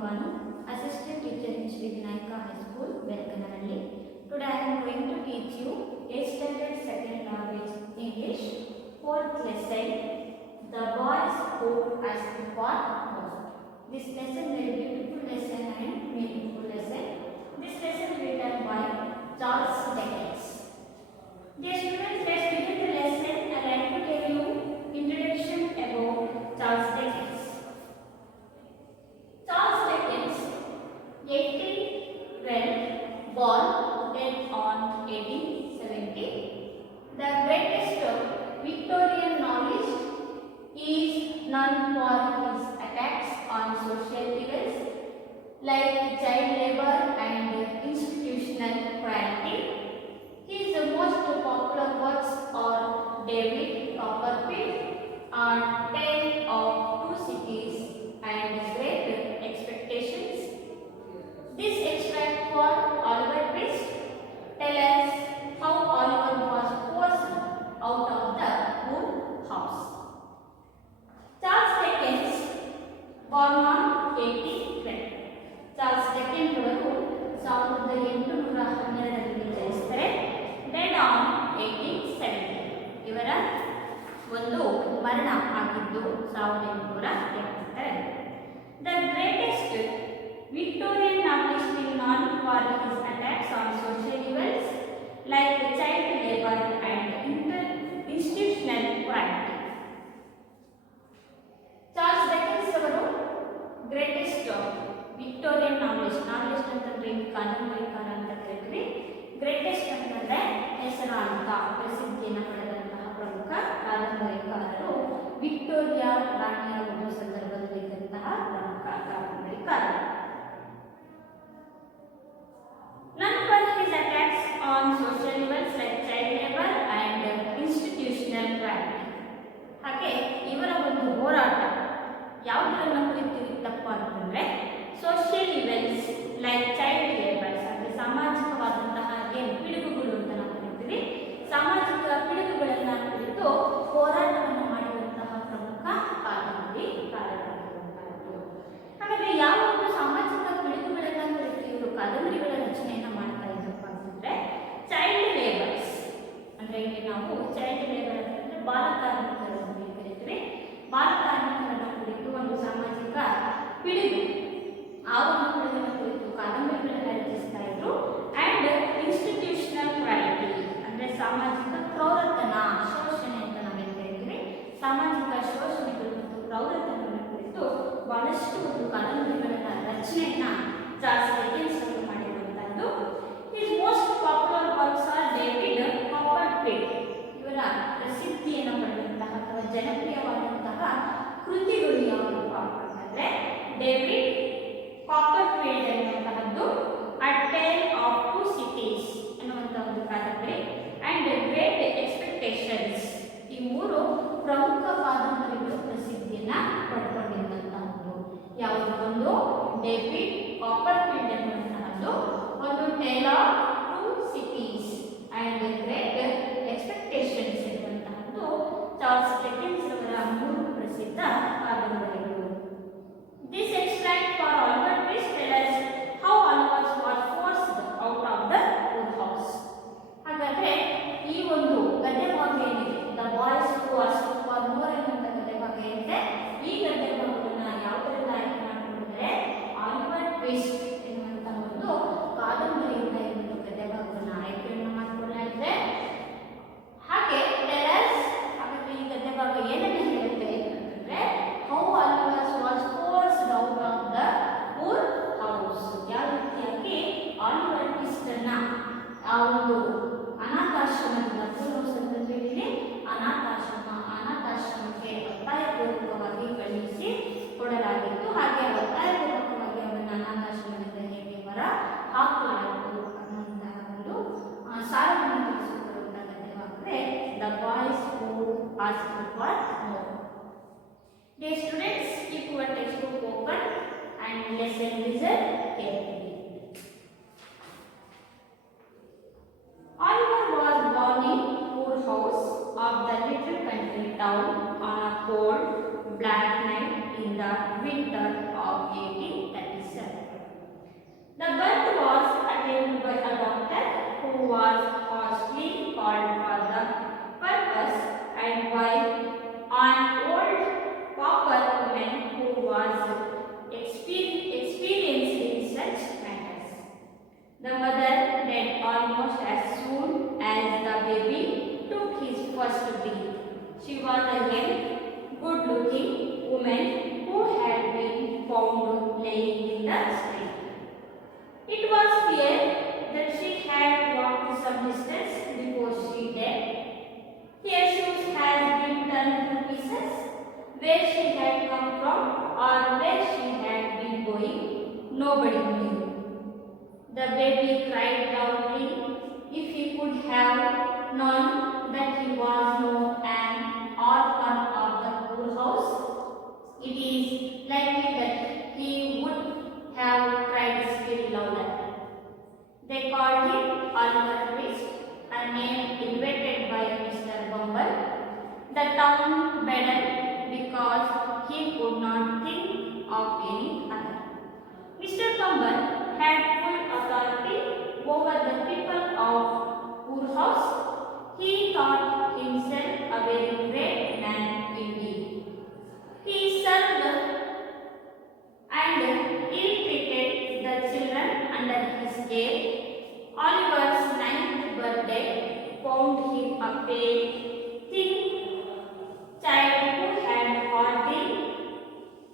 Banu, Assistant Teacher in Sri Vinayaka High School, Belkanaralli. Today I am going to teach you 8th Standard Second Language English, 4th lesson, The Boys Who Asked for More. This lesson is a very beautiful lesson and meaningful lesson. This lesson is written by Charles Dickens. Dear students, let's begin the lesson. I like to tell you introduction about Charles Dickens. Charles Dickens, 1812, born dead on 1870. The greatest Victorian novelist, is known for his attacks on social evils like child labor and institutional cruelty. His most popular works are David Copperfield, Tale of Two Cities, and Great Expectations. This extract for Oliver Twist tells us how Oliver was forced out of the Moor house. Charles Dickens, born on 1812. Charles Dickens ಅವರು 1812ರಲ್ಲಿ ಜನಿಸ್ತಾರೆ. Dead on 1870. ಇವರ ಒಂದು ಮರಣ ಆಗಿದ್ದು 1870. The greatest Victorian novelist is known for his attacks on social evils like child labor and institutional cruelty. Charles Dickens ಅವರು greatest Victorian novelist ಅಂತಂದ್ರೆ ಕಾದಂಬರಿಕಾರ ಅಂತ ಕರೀತೀವಿ. Greatest ಅಂತಂದ್ರೆ ಹೆಸರಾಂತ ಪ್ರಸಿದ್ಧಿಯನ್ನು ಪಡೆದಂತಹ ಪ್ರಮುಖ ಕಾದಂಬರಿಕಾರರು ವಿಕ್ಟೋರಿಯಾ ರಾಣಿಯ ಒಂದು ಸಂದರ್ಭದಲ್ಲಿ ಇದ್ದಂತಹ ಪ್ರಮುಖ ಕಾದಂಬರಿಕಾರರು. Known for his attacks on social evils like child labor and institutional cruelty. ಹಾಗೆ ಇವರ ಒಂದು ಹೋರಾಟ ಯಾವುದರನ್ನ ಕುರಿತಿತ್ತಪ್ಪ ಅಂತಂದ್ರೆ social events like child labours ಅಂದರೆ ಸಾಮಾಜಿಕವಾದಂತಹ ಏನು ಪಿಡುಗುಗಳು ಅಂತ ನಾವು ಕರಿತೀವಿ, ಸಾಮಾಜಿಕ ಪಿಡುಗುಗಳನ್ನು ಕುರಿತು ಹೋರಾಟವನ್ನು ಮಾಡಿದಂತಹ ಪ್ರಮುಖ ಕಾದಂಬರಿಕಾರರಾಗಿರುವಂತಹದ್ದು. ಹಾಗಾದ್ರೆ ಯಾವ ಒಂದು ಸಾಮಾಜಿಕ ಪಿಡುಗುಗಳನ್ನು ಕುರಿತು ಇವರು ಕಾದಂಬರಿಗಳ ರಚನೆಯನ್ನು ಮಾಡ್ತಾ ಇದ್ದಪ್ಪ ಅಂತಂದ್ರೆ ಚೈಲ್ಡ್ ಲೇಬರ್ಸ್ ಅಂದ್ರೆ ಇಲ್ಲಿ ನಾವು ಚೈಲ್ಡ್ ಲೇಬರ್ ಅಂತಂದ್ರೆ ಬಾಲಕಾರ್ಮಿಕರು ಅಂತ ಕರಿತೀವಿ. ಬಾಲಕಾರ್ಮಿಕರನ್ನ ಕುರಿತು ಒಂದು ಸಾಮಾಜಿಕ ಪಿಡುಗು ಆ ಒಂದು ಪಿಡುಗಿನ ಕುರಿತು ಕಾದಂಬರಿಗಳನ್ನು ರಚಿಸ್ತಾ ಇದ್ರು. ಅಂಡ್ ಇನ್ಸ್ಟಿಟ್ಯೂಷನಲ್ ಕ್ವಾಲಿಟಿ ಅಂದ್ರೆ ಸಾಮಾಜಿಕ ಕ್ರೌರತನ ಶೋಷಣೆ ಅಂತ ನಾವೇನು ಕರಿತೀವಿ, ಸಾಮಾಜಿಕ ಶೋಷಣೆಗಳು ಮತ್ತು ಕ್ರೌರತನವನ್ನು ಕುರಿತು ಬಹಳಷ್ಟು ಒಂದು ಕಾದಂಬರಿಗಳ ರಚನೆಯನ್ನ ಚಾರ್ಲ್ಸ್ ಡಿಕೆನ್ಸ್ ಅವರು ಮಾಡಿರುವಂತಹದ್ದು. His most popular works are David Copperfield. ಇವರ ಪ್ರಸಿದ್ಧಿಯನ್ನು ಪಡೆದಂತಹ ಅಥವಾ ಜನಪ್ರಿಯವಾದಂತಹ ಕೃತಿಗಳು ಯಾವುದಪ್ಪ ಅಂತಂದ್ರೆ ಡೇವಿಡ್ ಕಾಪರ್ಫೀಲ್ಡ್ ಎನ್ನುವಂತಹದ್ದು, a tale of two cities ಎನ್ನುವಂತಹ ಒಂದು ಕಾದಂಬರಿ, ಅಂಡ್ ಗ್ರೇಟ್ ಎಕ್ಸ್ಪೆಕ್ಟೇಷನ್ಸ್. ಈ ಮೂರು ಪ್ರಮುಖ ಕಾದಂಬರಿಗಳು ಪ್ರಸಿದ್ಧಿಯನ್ನ ಪಡ್ಕೊಂಡಿದ್ದಂತಹದ್ದು. ಯಾವುದು? ಒಂದು ಡೇವಿಡ್ ಕಾಪರ್ಫೀಲ್ಡ್ ಎನ್ನುವಂತಹದ್ದು, ಒಂದು tale of two cities and great expectations ಎನ್ನುವಂತಹದ್ದು ಚಾರ್ಲ್ಸ್ ಡಿಕೆನ್ಸ್ ಅವರ ಮೂರು ಪ್ರಸಿದ್ಧ ಕಾದಂಬರಿಗಳು. This extract for Oliver Twist tells us how Oliver was forced out of the Moor house. ಹಾಗಾದ್ರೆ ಈ ಒಂದು ಗದ್ಯ ಭಾಗ ಏನಿದೆ, the boys who asked for more ಎನ್ನುವಂತ ಗದ್ಯ ಭಾಗ ಏನಿದೆ, ಈ ಗದ್ಯ ಭಾಗವನ್ನ ಯಾವುದರಿಂದ ಆಯ್ಕೆ ಮಾಡಿಕೊಂಡಿದ್ದಾರೆ? ಆಲಿವರ್ ಟ್ವಿಸ್ಟ್ ಎನ್ನುವಂತಹ ಒಂದು ಕಾದಂಬರಿಯಿಂದ ಈ ಒಂದು ಗದ್ಯ ಭಾಗವನ್ನು ಆಯ್ಕೆಯನ್ನು ಮಾಡಿಕೊಳ್ಳಲಾಗಿದೆ. ಹಾಗೆ ಟೆಲಸ್, ಹಾಗಾದ್ರೆ ಈ ಗದ್ಯ ಭಾಗ ಏನನ್ನು ಹೇಳುತ್ತೆ ಅಂತಂದ್ರೆ how Oliver was forced out of the ಮೂರ್ ಹೌಸ್. ಯಾವ ರೀತಿಯಾಗಿ ಆಲಿವರ್ ಟ್ವಿಸ್ಟ್ ಅನ್ನ ಆ ಒಂದು ಅನಾಥಾಶ್ರಮದಿಂದ ಪೂರ್ವಸಂತದಲ್ಲಿ ಅನಾಥಾಶ್ರಮಕ್ಕೆ ಒತ್ತಾಯಪೂರ್ವಕವಾಗಿ ಕಳುಹಿಸಿ ಕೊಡಲಾಗಿತ್ತು. ಹಾಗೆ ಒತ್ತಾಯಪೂರ್ವಕವಾಗಿ ಅವರನ್ನು ಅನಾಥಾಶ್ರಮದಿಂದ ಹೇಗೆ ಹೊರ ಹಾಕಲಾಯಿತು ಅನ್ನುವಂತಹ ಒಂದು ಸಾರವನ್ನು ತಿಳಿಸಿಕೊಡುವಂತಹ ಗದ್ಯವಾಗಿದೆ the boys who asked for more. Dear students, keep your textbook open and listen carefully. Oliver was born in Moor House of the little country town on a cold, black night in the winter of 1837. was harshly called for the purpose, and by an old pauper woman who was experienced in such matters. The mother died almost as soon as the baby took his first breath. She was a young, good-looking woman who had been found laying in the street. It was clear that she had walked some distance before she died. Her shoes had been turned to pieces. Where she had come from or where she had been going, nobody knew. The baby cried loudly. If he could have known that he was no an orphan of the poorhouse, it is likely that he would have cried still louder. They called him Oliver Twist, a name invented by Mr. Bumble, the town bedder, because he could not think of any other. Mr. Bumble had full authority over the people of Poorhouse. He thought himself a very great man indeed. He served and ill-treated the children under his care. Oliver's 9th birthday found him a pale, thin child who had hardly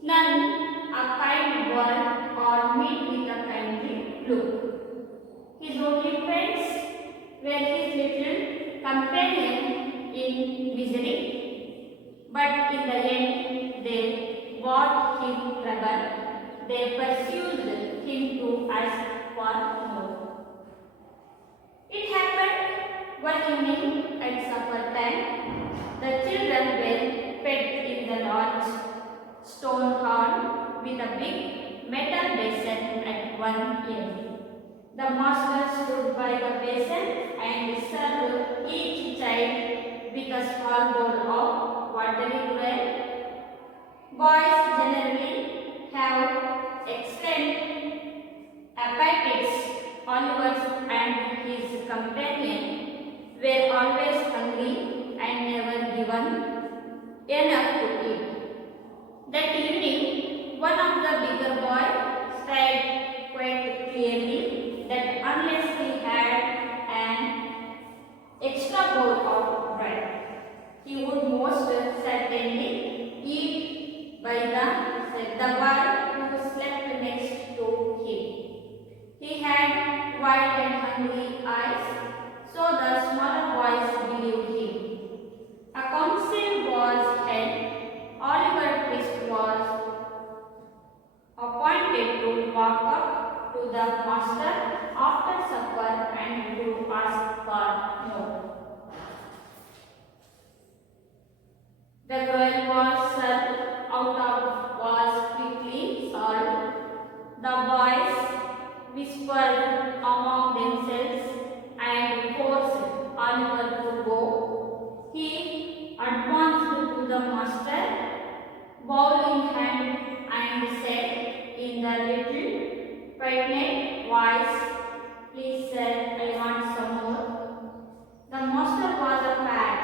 none a kind word or meet with a kindly look. His only friends were his little companion in misery, but in the end they brought him trouble. They pursued him to ask for more. It happened one evening at supper time. The children were fed in the large stone hall with a big metal basin at one end. The master stood by the basin and served each child with a small bowl of watery gruel. Boys generally have excellent appetites. Oliver and his companion were always hungry and never given enough to eat. That evening, one of the bigger boys said quite clearly that unless he had an extra bowl of bread, he would most certainly eat by the boy who slept next to him. He had wide and hungry eyes, so the smaller boys believed him. A council was held. Oliver Twist was appointed to walk up to the master after supper and to ask for more. The gruel was served out of was quickly solved. The boys whispered among themselves and forced Oliver to go. He advanced to the master, bowl in hand, and said in the little pregnant voice, "Please sir, I want some more." The master was a fat,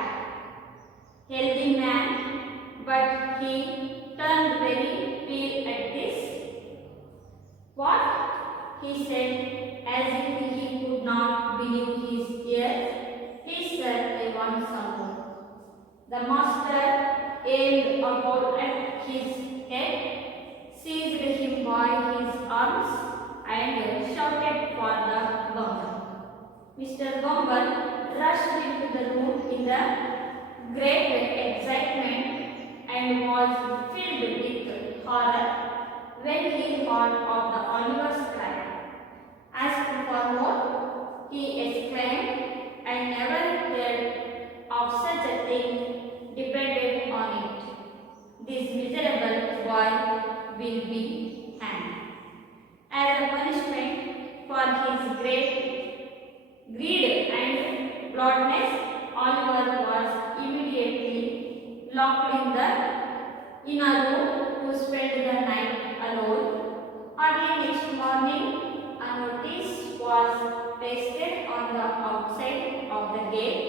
healthy man, but he turned very pale at this. "What?" he said, as if he could not believe his ears. "Please sir, I want some more." The master aimed about at his head, seized him by his arms, and shouted for the Bumble. Mr. Bumble rushed into the room in the great excitement and was filled with horror when he heard of the Oliver's cry. "Ask for more?" he exclaimed. "I never heard of such a thing. Depended on it. This miserable boy will be hanged." As a punishment for his great greed and bloodness, Oliver was immediately locked in a room to spend the night alone. Early next morning, a notice was pasted on the outside of the gate,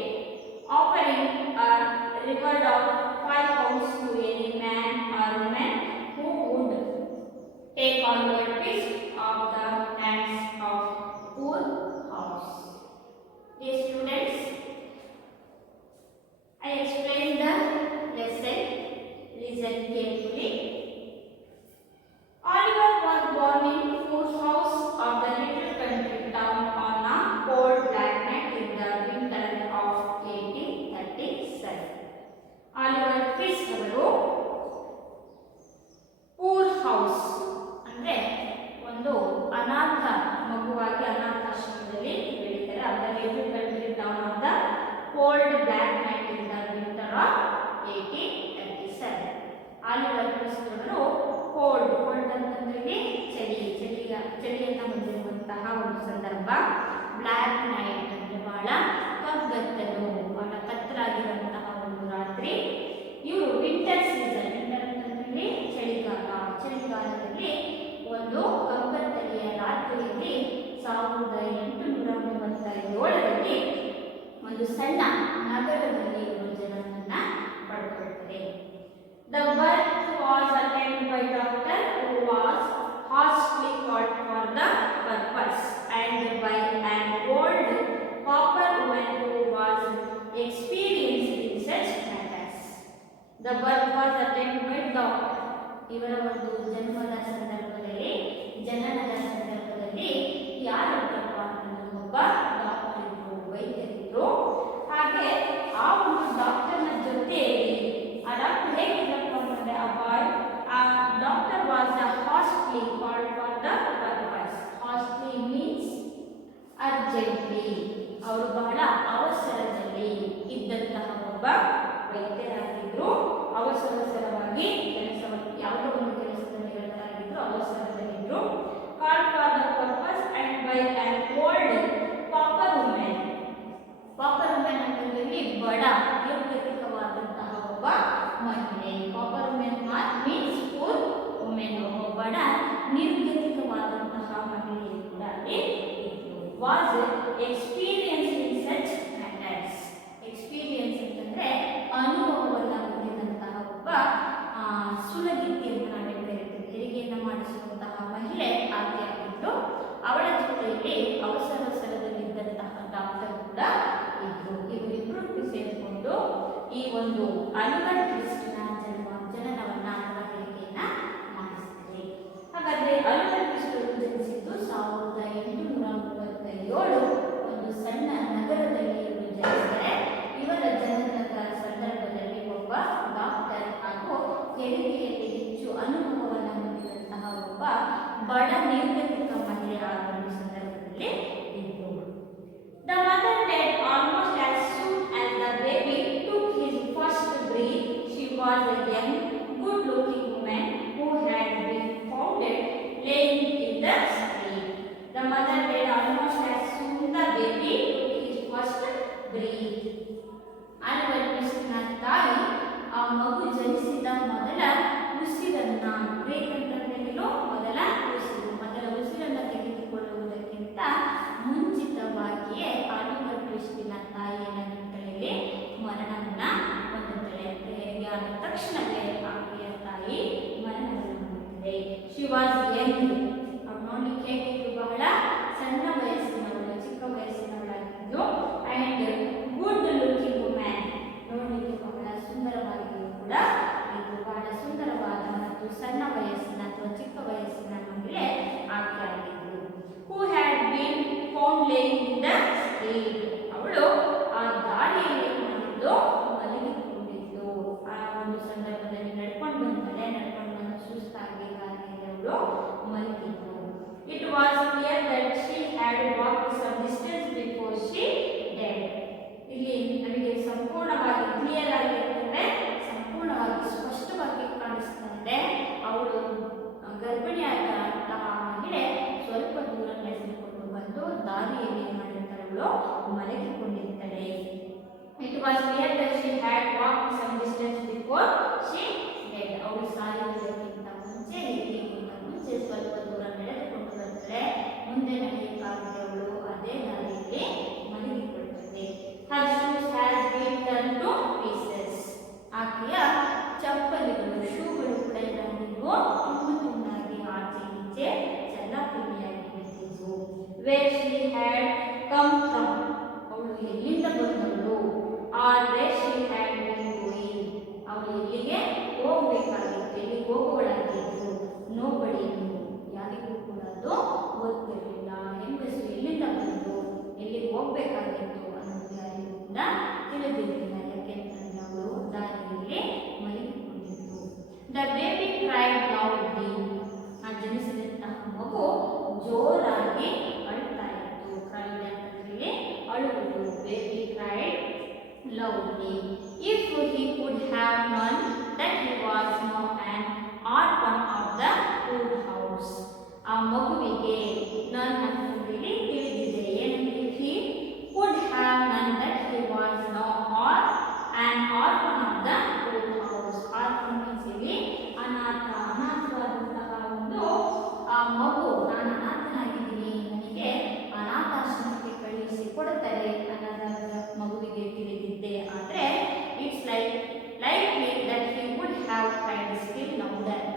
offering a reward of 5 pounds to any man or woman who would take onward fish of the hands of poor house. Dear students, I explained the lesson. Listen carefully. Oliver was born in Poor House of the little country town on a cold black night in the winter of 1837. Oliver Twist ಅವರು poor house ಅಂದ್ರೆ ಒಂದು ಅನಾಥ ಮಗುವಾಗಿ ಅನಾಥಾಶ್ರಮದಲ್ಲಿ ಬೆಳೀತಾರೆ. ಅದರ little country town of the cold black night in the winter of 1837. Oliver twist ಅವರು cold ಅಂತಂದ್ರೆ ಚಳಿಯನ್ನ ಹೊಂದಿರುವಂತಹ ಒಂದು ಸಂದರ್ಭ. ಬ್ಲ್ಯಾಕ್ ನೈಟ್ ಅಂದ್ರೆ ಬಹಳ ಕಗ್ಗತ್ತಲು, ಬಹಳ ಕತ್ತಲಾಗಿರುವಂತಹ ಒಂದು ರಾತ್ರಿ. ಇವರು ವಿಂಟರ್ ಸೀಸನ್, ವಿಂಟರ್ ಅಂತಂದ್ರೆ ಚಳಿಗಾಲದಲ್ಲಿ ಒಂದು ಕಗ್ಗತ್ತಲೆಯ ರಾತ್ರಿಯಲ್ಲಿ 1837ರಲ್ಲಿ ಒಂದು ಸಣ್ಣ ನಗರದಲ್ಲಿ ಇವರು ಜನರನ್ನ ಪಡ್ಕೊಳ್ತಾರೆ. The birth was attended by doctor who was harshly called for the purpose, and by an old pauper woman who was experienced in such matters. The birth was attended by doctor. ಇವರ ಒಂದು ಜನನದ ಸಂದರ್ಭದಲ್ಲಿ ಯಾರು ಇದ್ದಪ್ಪ ಅಂತಂದ್ರೆ ಒಬ್ಬ doctor ಇದ್ರು, ವೈದ್ಯರಿದ್ರು. ಹಾಗೆ ಆ ಒಂದು ಡಾಕ್ಟರ್ನ ಜೊತೆಯಲ್ಲಿ ಆ ಡಾಕ್ಟರ್ ಹೇಗಿದ್ದಪ್ಪ ಅಂತಂದ್ರೆ ಆ doctor was hastily called for the purpose. Hastily means urgently, ಅವರು ಬಹಳ ಅವಸರದಲ್ಲಿ ಇದ್ದಂತಹ ಒಬ್ಬ ವೈದ್ಯರಾಗಿದ್ರು. ಅವಸರವಾಗಿ ಯಾವುದೋ ಒಂದು ಕೆಲಸದಲ್ಲಿ ನಿರತರಾಗಿದ್ರು, ಅವಸರದಲ್ಲಿದ್ರು. Called for the purpose and by an old pauper women. Pauper women ಅಂತಂದ್ರೆ ಬಡ ನಿರ್ಗತಿಕವಾದಂತಹ ಒಬ್ಬ ಮಹಿಳೆ. Pauper women means poor women, ಒಬ್ಬ ಬಡ ನಿರ್ಗತಿಕವಾದಂತಹ ಮಹಿಳೆ ಕೂಡ ಇತ್ತು. Was experience in such matters. Experience ಅಂತಂದ್ರೆ ಅನುಭವವನ್ನು ಹೊಂದಿದಂತಹ ಒಬ್ಬ ಸುಲಗಿತ್ತಿಯನ್ನು ನಾವೇನು ಕರೀತೀವಿ, ಹೆರಿಗೆಯನ್ನು ಮಾಡಿಸುವಂತಹ ಮಹಿಳೆ ಆಕೆ ಆಗಿದ್ದು. ಅವಳ ಜೊತೆಯಲ್ಲಿ ಅವಸರದಲ್ಲಿದ್ದಂತಹ ಡಾಕ್ಟರ್ ಕೂಡ ಇದ್ರು. ಇವರಿಬ್ಬರು ಸೇರಿಕೊಂಡು ಈ ಒಂದು ಆಲಿವರ್ ಟ್ವಿಸ್ಟ್ನ ಜನನವನ್ನ ಅಥವಾ ಹೆರಿಗೆಯನ್ನ ಮಾಡಿಸ್ತಾರೆ. ಹಾಗಾದ್ರೆ ಆಲಿವರ್ ಟ್ವಿಸ್ಟ್ ಜನಿಸಿದ್ದು 1837 ಒಂದು ಸಣ್ಣ ನಗರದಲ್ಲಿ ಇವರು ಜನಿಸ್ತಾರೆ. ಇವರ ಜನನದ ಸಂದರ್ಭದಲ್ಲಿ ಒಬ್ಬ ಡಾಕ್ಟರ್ ಹಾಗೂ ಹೆರಿಗೆಯಲ್ಲಿ ಹೆಚ್ಚು ಅನುಭವವನ್ನು ಹೊಂದಿದಂತಹ ಒಬ್ಬ ಬಡ ನಿರ್ಗತಿಕ ಮಹಿಳೆ ಆ ಒಂದು ಸಂದರ್ಭದಲ್ಲಿ ಇದ್ದು. The mother died almost as soon as the baby took his first breath. She was a young, good-looking woman who had been found laying in the street. The mother died almost as soon the baby took his first breath. Oliver ಟ್ವಿಸ್ಟ್ನ ತಾಯಿ ಆ ಮಗು ಜನಿಸಿದ ಮೊದಲ ಉಸಿರನ್ನ, break ಅಂತಂದ್ರೇನು ಮೊದಲ ಉಸಿರನ್ನು ತೆಗೆದುಕೊಳ್ಳುವುದಕ್ಕಿಂತ ಮುಂಚಿತವಾಗಿಯೇ ಆಲಿವರ್ ಟ್ವಿಸ್ಟಿನ ತಾಯಿ ಏನಾಗಿರ್ತಾಳೆ, ಮರಣವನ್ನ ಹೊಂದುತ್ತಾಳೆ. ಹೆರಿಗೆ ಆದ ತಕ್ಷಣವೇ ಆಕೆಯ ತಾಯಿ ಮರಣವನ್ನು ಹೊಂದುತ್ತದೆ. ಶಿ ವಾಸ್ ಯಂಗ್, ಅವ್ರು ನೋಡ್ಲಿಕ್ಕೆ ಹೇಗಿದ್ರು, ಬಹಳ ಸಣ್ಣ ವಯಸ್ಸಿನವಳು, ಚಿಕ್ಕ ವಯಸ್ಸಿನವಳಾಗಿದ್ದು. ಅಂಡ್ ಗುಡ್ ಲುಕಿಂಗ್ ವುಮೆನ್, ನೋಡಲಿಕ್ಕೆ ಬಹಳ ಸುಂದರವಾಗಿಯೂ ಕೂಡ ಇದು ಬಹಳ ಸುಂದರವಾದ ಮತ್ತು ಸಣ್ಣ ವಯಸ್ಸಿನ ಅಥವಾ ಚಿಕ್ಕ ವಯಸ್ಸಿನ ಮಹಿಳೆ ಆಕೆ ಆಗಿದ್ದು. Who had been found laying in the street, ಅವಳು ಆ ದಾರಿಯಲ್ಲಿ ಮಾಡಿದ್ದು ಮಲಗಿಕೊಂಡಿದ್ದು. ಆ ಒಂದು ಸಂದರ್ಭದಲ್ಲಿ ನಡ್ಕೊಂಡು ಬಂದು ಸುಸ್ತಾಗಿ ದಾರಿಯಲ್ಲಿ ಅವಳು ಮಲಗಿದ್ದು. It was clear that she had walked some distance before she dead. ಇಲ್ಲಿ ನಮಗೆ ಸಂಪೂರ್ಣವಾಗಿ ಕ್ಲಿಯರ್ ಆಗಿರ್ತದೆ, ಸಂಪೂರ್ಣವಾಗಿ ಸ್ಪಷ್ಟವಾಗಿ ಕಾಣಿಸ್ತಾ ಇದೆ. ಅವಳು ಗರ್ಭಿಣಿಯಾದಂತಹ ಮಹಿಳೆ ಸ್ವಲ್ಪ ದೂರ ನಡೆಸಿಕೊಂಡು ಬಂದು ದಾರಿಯಲ್ಲಿ ಮಾಡಿರ್ತಾಳೆ, ಅವಳು ಮಲಗಿಕೊಂಡಿರ್ತಾಳೆ. It was clear that she had walked some distance before she dead. ಅವಳು ಸಾಯುವುದಕ್ಕಿಂತ ಮುಂಚೆ, ಹೆರಿಗೆಗಿಂತ ಮುಂಚೆ ಸ್ವಲ್ಪ ದೂರ ನಡೆದುಕೊಂಡು ಬರ್ತಾಳೆ. ಮುಂದೆ ನಡೆಯಕ್ಕಾಗದೆ ಅವಳು ಅದೇ ದಾರಿ ಜೋರಾಗಿ ಅಳ್ತಾ ಇತ್ತು. ಕ್ರೈಡ್ ಅಂತಂದ್ರೆ ಅಳುವುದು. Baby cried loudly. If he could have known that he was now an orphan of the poor house. ಆ ಮಗುವಿಗೆ ನನ್ ಅಂತಂದ್ರೆ ತಿಳಿದಿದೆ. ಏನಂದ್ರೆ he could have known that he was now an orphan of the poor house. Orphan means ಇಲ್ಲಿ ಅನಾಥವಾದಂತಹ ಒಂದು ಆ ಮಗು, ನಾನು ಅನಾಥನಾಗಿದ್ದೀನಿ, ನನಗೆ ಅನಾಥಾಶ್ರಮಕ್ಕೆ ಕಳುಹಿಸಿ ಕೊಡುತ್ತಾರೆ ಅನ್ನೋದಾದ ಮಗುವಿಗೆ ತಿಳಿದಿದ್ದೆ. ಆದರೆ it's likely that he would have cried still louder.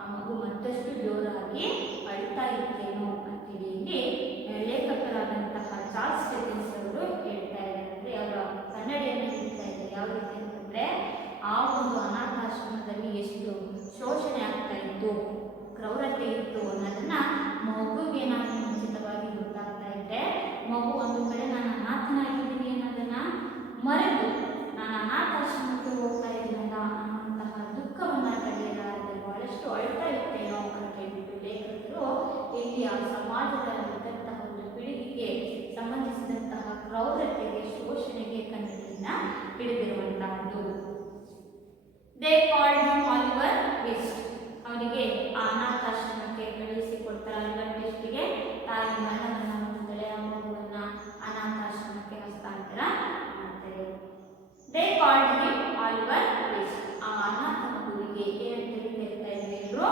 ಆ ಮಗು ಮತ್ತಷ್ಟು ಜೋರಾಗಿ ಅಳ್ತಾ ಇತ್ತೇನೋ ಅಂತೇಳಿ ಇಲ್ಲಿ ಲೇಖಕರಾದಂತಹ ಚಾರ್ಲ್ಸ್ ಡಿಕೆನ್ಸ್ ಅವರು ಹೇಳ್ತಾ ಇದ್ದಾರೆ. ಅವರ ಕನ್ನಡಿಯನ್ನು ಹೇಳ್ತಾ ಇದ್ದಾರೆ. ಯಾವ ರೀತಿ ಅಂತಂದ್ರೆ, ಆ ಒಂದು ಅನಾಥಾಶ್ರಮದಲ್ಲಿ ಎಷ್ಟು ಶೋಷಣೆ ಆಗ್ತಾ ಇತ್ತು, ಕ್ರೌರತೆ ಇತ್ತು ಅನ್ನೋದನ್ನ ಮಗುವಿಗೆ ನಾನು ಮುಂಚಿತವಾಗಿ ಗೊತ್ತಾಗ್ತಾ ಇದ್ದೆ. ಮಗು ಒಂದು ಕಡೆ ನಾನು ಅನಾಥನಾಗಿದ್ದೀನಿ ಅನ್ನೋದನ್ನ ಮರೆತು ನಾನು ಅನಾಥಾಶ್ರಮಕ್ಕೆ ಹೋಗ್ತಾ ಇದ್ದೀನಲ್ಲ ಅನ್ನುವಂತಹ ದುಃಖವನ್ನ ತಡೆಯಲಾರದೆ ಬಹಳಷ್ಟು ಅಳ್ತಾ ಇರ್ತೇನೋ ಅಂತ ಹೇಳ್ಬಿಟ್ಟು ಲೇಖಕರು ಇಲ್ಲಿ ಆ ಸಮಾಜದಲ್ಲಿದ್ದಂತಹ ಒಂದು ಪೀಳಿಗೆಗೆ ಸಂಬಂಧಿಸಿದಂತಹ ಕ್ರೌರತೆಗೆ, ಶೋಷಣೆಗೆ ಕನ್ನಡಿಯನ್ನ ಹಿಡಿದಿರುವಂತಹದ್ದು. They called him Oliver Twist. ಅವನಿಗೆ ಆ ಅನಾಥಾಶ್ರಮಕ್ಕೆ ಕಳುಹಿಸಿಕೊಡ್ತಾರೆ. ಆಲಿವರ್ ಟ್ವಿಸ್ಟ್ಗೆ ತಾಯಿ ಮರಣವನ್ನ ಹೊಂದುತ್ತಾಳೆ. ಆ ಮಗುವನ್ನ ಅನಾಥಾಶ್ರಮಕ್ಕೆ ಹಸ್ತಾಂತರ ಮಾಡ್ತಾರೆ. They called him Oliver twist. ಆ ಅನಾಥ ಮಗುವಿಗೆ ಏನಂತೇಳಿ ಕರೀತಾ ಇದ್ರು ಎಲ್ಲರೂ?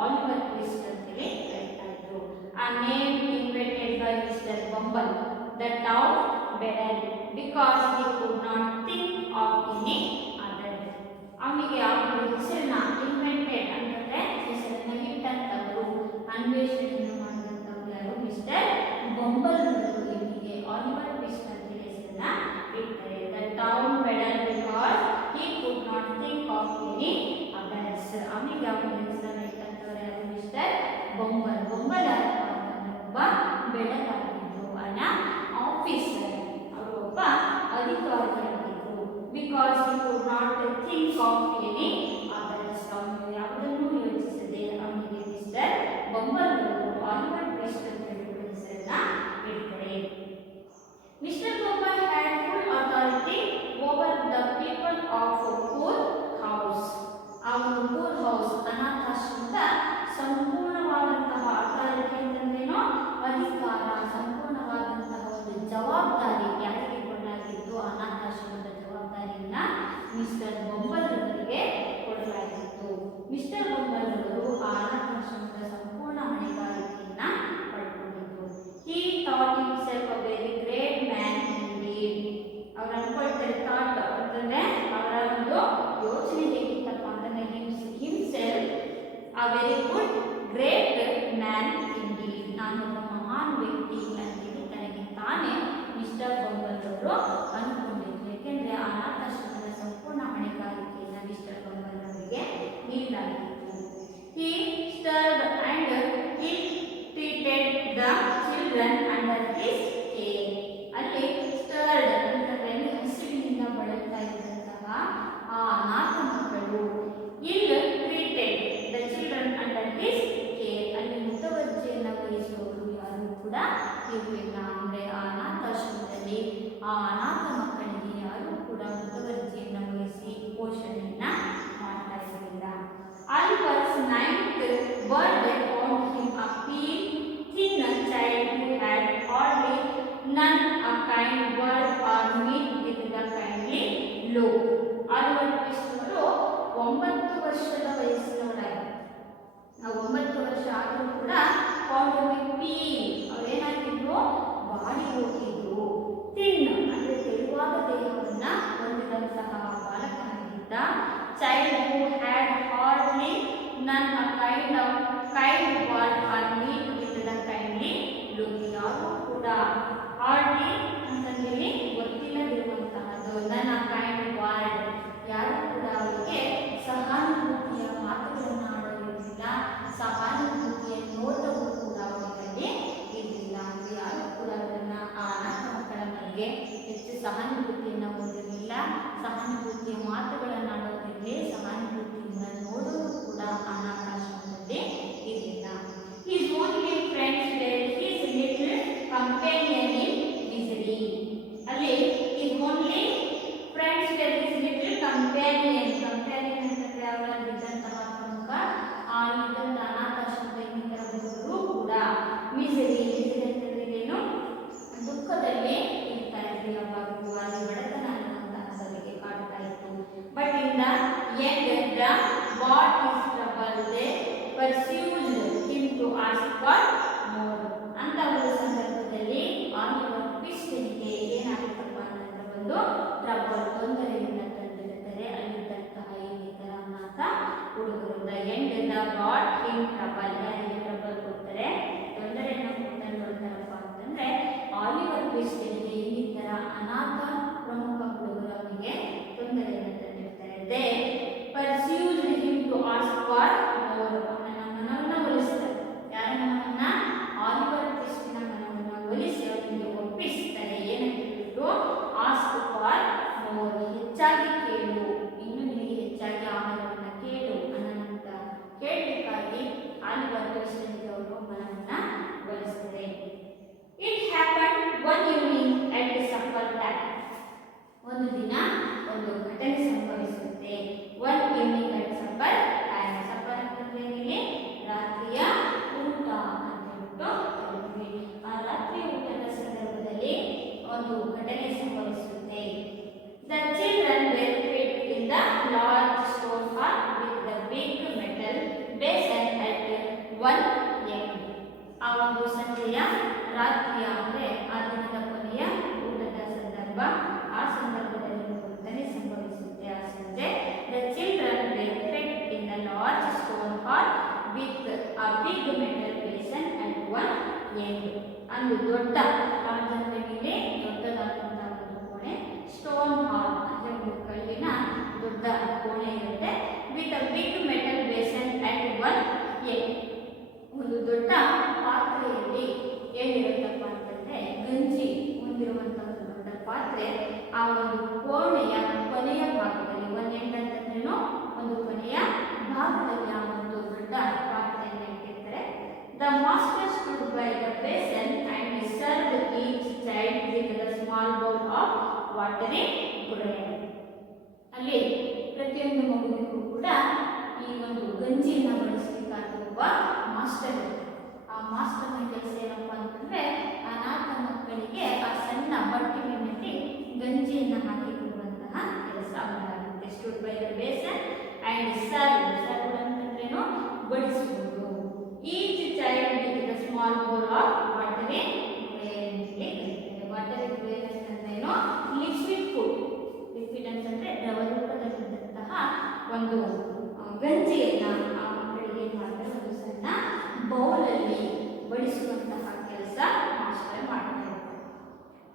ಆಲಿವರ್ ಟ್ವಿಸ್ಟ್ ಅಂತೇಳಿ ಕರೀತಾ ಇದ್ರು. A name invented by mister Bumble, the town beadle, because he could not think of any other. ಅವನಿಗೆ ಆ ಒಂದು ಹೆಸರನ್ನ ಇನ್ವೆಂಟೆಡ್ ಅಂತಂದ್ರೆ ಹೆಸರನ್ನ ಇಟ್ಟಂತವರು, ಅನ್ವೇಷಣೆಯನ್ನು ಮಾಡಿದಂಥವ್ರು ಯಾರು? ಮಿಸ್ಟರ್ ಬಂಬಲ್ ಅವರು ಇವನಿಗೆ ಆಲಿವರ್ ಟ್ವಿಸ್ಟ್ ಅಂತ ಹೆಸರನ್ನ ಇಡ್ತಾರೆ. The town beadle because he could not think of any others. ಅವನಿಗೆ ಅವನ ಹೆಸರನ್ನ ಇಟ್ಟಂತವ್ರು ಯಾರು? Mister bumble. ಬಂಬಲ್ ಒಬ್ಬ ಬೆಡಲಾಗಿದ್ರು, ಅನ್ನ ಆಫೀಸರ್, ಅವರು ಒಬ್ಬ ಅಧಿಕಾರಿಯಾಗಿದ್ರು. Because he could not think of any others. ಅವನು ಯಾವುದನ್ನು ಯೋಚಿಸದೆ ಅವನಿಗೆ ಮಿಸ್ಟರ್ ಬಂಬಲ್ ಅವರು ಆಲಿವರ್ ಟ್ವಿಸ್ಟ್ ಅಂತ ಹೇಳುವ ಹೆಸರನ್ನ ಇಡ್ತಾರೆ. Mister Bumble had full authority over the people of poor house. ಆ ಒಂದು ಪೂರ್ ಹೌಸ್ ಅನಾಥಾಶ್ರಮದ ಸಂಪೂರ್ಣವಾದಂತಹ ಅಥಾರಿಟಿ ಅಂತಂದೇನೋ ಅಧಿಕಾರ, ಸಂಪೂರ್ಣವಾದಂತಹ ಒಂದು ಜವಾಬ್ದಾರಿ ಯಾರಿಗೆ ಕೊಡಲಾಗಿತ್ತು? ಅನಾಥಾಶ್ರಮದ ಜವಾಬ್ದಾರಿಯನ್ನ ಮಿಸ್ಟರ್ ಬಂಬಲ್ ಅವರಿಗೆ ಕೊಡಲಾಗಿತ್ತು. ಮಿಸ್ಟರ್ ಬಂಬಲ್ ಅವರು ಆ ಅನಾಥಾಶ್ರಮದ ಸಂಪೂರ್ಣ ಹೊಣೆಗಾರಿಕೆಯನ್ನ ಪಡ್ಕೊಂಡಿದ್ರು. He thought himself a very great man indeed. ಅವ್ರು ಅನ್ಕೊಳ್ತಾರೆ, ಥಾಟ್ ಅಂತಂದ್ರೆ ಅವರ ಒಂದು ಯೋಚನೆ ಹೇಗಿತ್ತಪ್ಪ ಅಂತಂದ್ರೆ himself a very good great man indeed. ನಾನು ಒಬ್ಬ ಮಹಾನ್ ವ್ಯಕ್ತಿ ಅಂತೇಳಿ ತನಗೆ ತಾನೇ ಮಿಸ್ಟರ್ ಬಂಬಲ್ ಅವರು ಅಂದ್ಕೊಂಡಿದ್ರು. ಯಾಕೆಂದ್ರೆ ಅನಾಥಾಶ್ರಮದ ಸಂಪೂರ್ಣ ಹೊಣೆಗಾರಿಕೆಯನ್ನು ಮಿಸ್ಟರ್ ಬಂಬಲ್ ಅವರಿಗೆ ನೀಡಲಾಗಿತ್ತು. He stirred and ill-treated the children under his care. ಅಲ್ಲಿ stirred ಅಂತಂದ್ರೆ ಹಸಿವಿನಿಂದ ಬಳಲ್ತಾ ಇದ್ದಂತಹ ಆ ಅನಾಥ ಮಕ್ಕಳು, ill-treated the children under his care, ಅಲ್ಲಿ ಮುತುವರ್ಜಿಯನ್ನು ವಹಿಸುವವರು ಯಾರು ಕೂಡ ಇರಲಿಲ್ಲ. ಅಂದ್ರೆ ಆ ಅನಾಥಾಶ್ರಮದಲ್ಲಿ ಆ ಅನಾಥ ಮಕ್ಕಳಿಗೆ ಯಾರು ಕೂಡ ಮುತುವರ್ಜಿಯನ್ನು ವಹಿಸಿ ಪೋಷಣೆಯನ್ನ ಮಾಡ್ತಾ ಇರಲಿಲ್ಲ. Oliver's ninth birthday found him a thin child who had hardly none a kind word or meet with the kindly look. Oliver twist ಅವರು 9 ವರ್ಷದ ವಯಸ್ಸಿನವರಾಗಿದ್ದರು. ಆ 9 ವರ್ಷ ಆದರೂ ಕೂಡ ಅವರೇನಾಗಿದ್ರು? ಬಾಡಿ ಹೋಗಿದ್ರು. ತಿನ್ ಅಂದರೆ ತೆಳುವಾದ ದೇಹವನ್ನ ಹೊಂದಿದಂತಹ ಬಾಲಕನಾಗಿದ್ದ. ಚೈಲ್ಡ್ ಹೂ ಹ್ಯಾಡ್ ಹಾರ್ಡ್ಲಿ ನನ್ a kind word or meet with the kindly look. ಯಾರು ಕೂಡ ಹಾರ್ಡ್ಲಿ ಅಂತಂದೇಳಿ ಗೊತ್ತಿಲ್ಲದಿರುವಂತಹದ್ದು, ನನ್ ಅ ಕೈಂಡ್ ವರ್ಡ್, ಯಾರು ಕೂಡ ಅವರಿಗೆ ಸಹಾನುಭೂತಿಯ ಮಾತುಗಳನ್ನು ಆಡೋದಿಲ್ಲ, ಸಹಾನುಭೂತಿಯ ನೋಟವು ಕೂಡ ಅವರಿಗೆ ಇರಲಿಲ್ಲ. ಅಂದರೆ ಯಾರು ಕೂಡ ಅವರನ್ನ ಆ ಅನಾಥ ಮಕ್ಕಳ ಬಗ್ಗೆ ಹೆಚ್ಚು ಸಹಾನುಭೂತಿಯನ್ನು ಹೊಂದಿರಲಿಲ್ಲ, ಸಹಾನುಭೂತಿಯ ಮಾತುಗಳನ್ನು ಆಡೋದಿರಲಿ, ಸಹಾನುಭೂತಿಯಿಂದ ನೋಡೋದು ಕೂಡ ಅನಾಥಾಶ್ರಮದಲ್ಲಿ ಇರಲಿಲ್ಲ. The end the brought him trouble. ಯಾರಿಗೆ ಟ್ರಬಲ್ ಕೊಡ್ತಾರೆ, ತೊಂದರೆಯನ್ನು ಕೊಡ್ತಾರೆ ನೋಡ್ತಾರಪ್ಪ ಅಂತಂದ್ರೆ ಆಲಿವರ್ ಟ್ವಿಸ್ಟ್ಗೆ ಈ ತರ ಅನಾಥ ಪ್ರಮುಖ ಹುಡುಗರು ಅವನಿಗೆ ತೊಂದರೆಯನ್ನು ತಂದಿರ್ತಾರೆ. They persuaded him to ask for more. ಅವನ ಮನವನ್ನ ಒಲಿಸ್ತಾರೆ. ಯಾರ ಮನವನ್ನ? ಆಲಿವರ್ ಟ್ವಿಸ್ಟ್ನ ಮನವನ್ನ ಒಲಿಸಿ ಅವನಿಗೆ ಒಪ್ಪಿಸ್ತಾರೆ. ಏನಂತ ಹೇಳಿದ್ರು? ಆಸ್ಕ್ ಫಾರ್ ಮೋರ್, ಹೆಚ್ಚಾಗಿ ಕೇಳು, ಇನ್ನು ನಿನಗೆ ಹೆಚ್ಚಾಗಿ ಆಹಾರವನ್ನು ಕೇಳು ಅನ್ನೋಂತ ಕೇಳಲಿಕ್ಕಾಗಿ ಆಲಿವರ್ ಟ್ವಿಸ್ಟ್ಗೆ ಅವರು ಮನವನ್ನ ಒಲಿಸ್ತಾರೆ. It happen one evening at supper time. ಒಂದು ದಿನ ಒಂದು ಘಟನೆ ಸಂಭವಿಸುತ್ತೆ. One evening at supper time. Supper ಅಂತಂದ್ರೆ ಏನಿದೆ? ರಾತ್ರಿಯ ಊಟ ಅಂತ ಹೇಳ್ಬಿಟ್ಟು ಕರೀತೀವಿ. ಆ ರಾತ್ರಿ ಊಟದ ಸಂದರ್ಭದಲ್ಲಿ ಒಂದು ಘಟನೆ ಸಂಭವಿಸುತ್ತೆ. The children were fit in the large stone hall with the big metal basin at one end. ಆ ಒಂದು ಸಂಜೆಯ ರಾತ್ರಿಯ ಅಂದ್ರೆ ಆ ದಿನದ ಕೊನೆಯ ಊಟದ ಸಂದರ್ಭ. ಆ ಸಂದರ್ಭದಲ್ಲಿ ಒಂದು ಘಟನೆ ಸಂಭವಿಸುತ್ತೆ. ಆ ಸಂಜೆ the children were fit in the large stone hall with a big metal basin at one end. ಒಂದು ದೊಡ್ಡ ಲಾರ್ಜ್ ಅಂದ್ರೆ ಮೇಲೆ ದೊಡ್ಡದಾದಂತಹ ಒಂದು ಕೋಣೆ. ಸ್ಟೋನ್ ಹಾಲ್ ಅಂದ್ರೆ ಒಂದು ಕಲ್ಲಿನ ದೊಡ್ಡ ಕೋಣೆ ಇರುತ್ತೆ. With a big metal basin at one end. ಒಂದು ದೊಡ್ಡ ಪಾತ್ರೆಯಲ್ಲಿ ಏನಿರುತ್ತಪ್ಪ ಅಂತಂದ್ರೆ ಗಂಜಿ ಹೊಂದಿರುವಂತಹ ಒಂದು ದೊಡ್ಡ ಪಾತ್ರೆ ಆ ಒಂದು ಕೋಣೆಯ ಕೊನೆಯ ಭಾಗದಲ್ಲಿ, ಒನ್ ಎಂಡ್ ಅಂತಂದ್ರೇನು ಒಂದು ಕೊನೆಯ ಭಾಗದಲ್ಲಿ ಆ ಒಂದು ದೊಡ್ಡ ಪಾತ್ರೆಯನ್ನು ಇಟ್ಟಿರ್ತಾರೆ. The master stood by the basin and served each child with the small bowl of watery grain. ಅಲ್ಲಿ ಪ್ರತಿಯೊಂದು ಮಗುವಿಗೂ ಕೂಡ ಈ ಒಂದು ಗಂಜಿಯನ್ನು ಬಡಿಸಲಿಕ್ಕಾಗಿ ಒಬ್ಬ ಮಾಸ್ಟರ್ ಇರ್ತಾರೆ. ಆ ಮಾಸ್ಟರ್ನ ಕೆಲಸ ಏನಪ್ಪಾ ಅಂತಂದ್ರೆ ಅನಾಥ ಮಕ್ಕಳಿಗೆ ಆ ಸಣ್ಣ ಬಟ್ಟಲಿನಲ್ಲಿ ಗಂಜಿಯನ್ನು ಹಾಕಿಕೊಡುವಂತಹ ಕೆಲಸ ಮಾಡಲಾಗುತ್ತೆ. Stood by the basin and serve. Serve ಅಂತಂದ್ರೇನು? ಬಡಿಸುವುದು. Each child with the small bowl of watery grain. Watery grain ಅಂತಂದ್ರೇನು? Liquid food. ಲಿಕ್ವಿಡ್ ಅಂತಂದ್ರೆ ದ್ರವ ರೂಪದಲ್ಲಿದ್ದಂತಹ ಒಂದು ಗಂಜಿಯನ್ನ ಆ ಮಕ್ಕಳಿಗೆ ಏನ್ ಮಾಡ್ತಾರೆ? ಒಂದು ಸಣ್ಣ ಬೌಲಲ್ಲಿ ಬಡಿಸುವಂತಹ ಕೆಲಸ ಮಾಸ್ಟರ್ ಮಾಡ್ತಾ ಇರ್ತಾರೆ.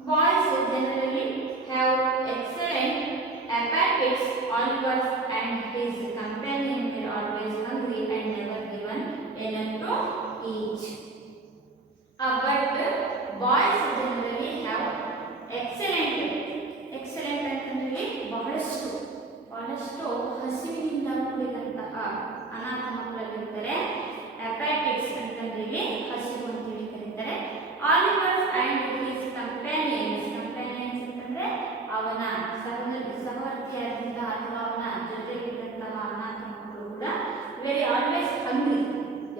Boys generally have excellent appetites. Oliver and his companion were always hungry and never given enough to eat. But boys generally have excellent ಅಂತಂದ್ರೆ ಬಹಳಷ್ಟು ಹಸಿವಿನಿಂದ ಕೂಡಿದಂತಹ ಅನಾಥ ಮಕ್ಕಳಲ್ಲಿರ್ತಾರೆ. appetites ಅಂತಂದ್ರೆ ಹಸಿವು ಅಂತೇಳಿ ಕರೀತಾರೆ. ಆಲಿವರ್ ಅಂಡ್ ಹಿಸ್ ಕಂಪ್ಯಾನಿಯನ್ಸ್ ಅಂತಂದ್ರೆ ಅವನ ಸಹವರ್ತಿಯಾದಂತಹ ಅಥವಾ ಅವನ ಜೊತೆಗಿದ್ದಂತಹ ಅನಾಥ ಮಕ್ಕಳು ಕೂಡ ವೆರಿ ಆಲ್ವೇಸ್ ಹಂಗ್ರಿ.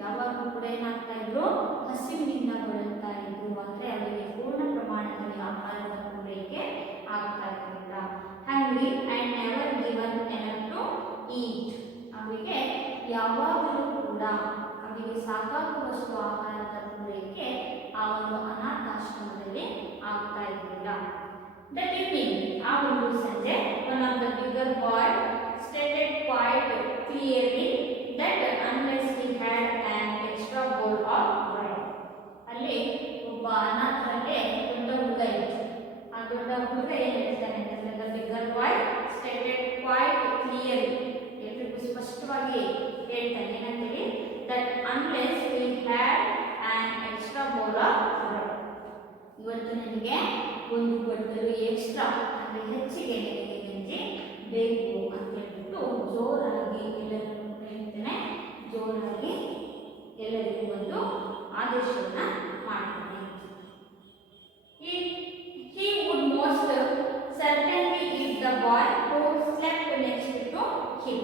ಯಾವಾಗಲೂ ಕೂಡ ಏನಾಗ್ತಾ ಇದ್ರು? ಹಸಿವಿನಿಂದ ಬಳಲ್ತಾ ಇದ್ರು. ಅಂದ್ರೆ ಅವರಿಗೆ ಪೂರ್ಣ ಪ್ರಮಾಣದಲ್ಲಿ ಆಹಾರದ ಪೂರೈಕೆ ಆಗ್ತಾ ಇರಲಿಲ್ಲ. Hungry and never given enough to eat. ಅವರಿಗೆ ಯಾವಾಗಲೂ ಕೂಡ ಅವರಿಗೆ ಸಾಕಾಗುವಷ್ಟು ಆಹಾರದ ಪೂರೈಕೆ ಆ ಒಂದು ಅನಾಥಾಶ್ರಮದಲ್ಲಿ ಆಗ್ತಾ ಇರಲಿಲ್ಲ. ದಟ್ ಈವ್ನಿಂಗ್, ಆ ಒಂದು ಸಂಜೆ, one of the bigger boy stated quite clearly that unless he had an extra bowl of bread. ಅಲ್ಲಿ ಒಬ್ಬ ಅನಾಥರಿಗೆ ದೊಡ್ಡ ಹುಡುಗ ಇತ್ತು. ಆ ದೊಡ್ಡ ಹುಡುಗ ಏನ್ ಹೇಳ್ತಾನೆ ಅಂತಂದ್ರೆ, the bigger boy stated quite clearly, ಎಲ್ರಿಗೂ ಸ್ಪಷ್ಟವಾಗಿ ಹೇಳ್ತಾನೆ ಏನಂತೇಳಿ, that unless he had an extra bowl of bread. ಇವತ್ತು ನನಗೆ ಒಂದು ಬಟ್ಟಲು ಎಕ್ಸ್ಟ್ರಾ ಅಂದ್ರೆ ಹೆಚ್ಚಿಗೆ ನನಗೆ ಗಂಜಿ ಬೇಕು ಅಂತ ಹೇಳ್ಬಿಟ್ಟು ಜೋರಾಗಿ ಎಲ್ಲರಿಗೂ ಹೇಳ್ತಾನೆ. ಜೋರಾಗಿ ಎಲ್ಲರಿಗೂ ಒಂದು ಆದೇಶವನ್ನ ಮಾಡ್ತಾನೆ. He would most certainly eat the boy who slept next to him.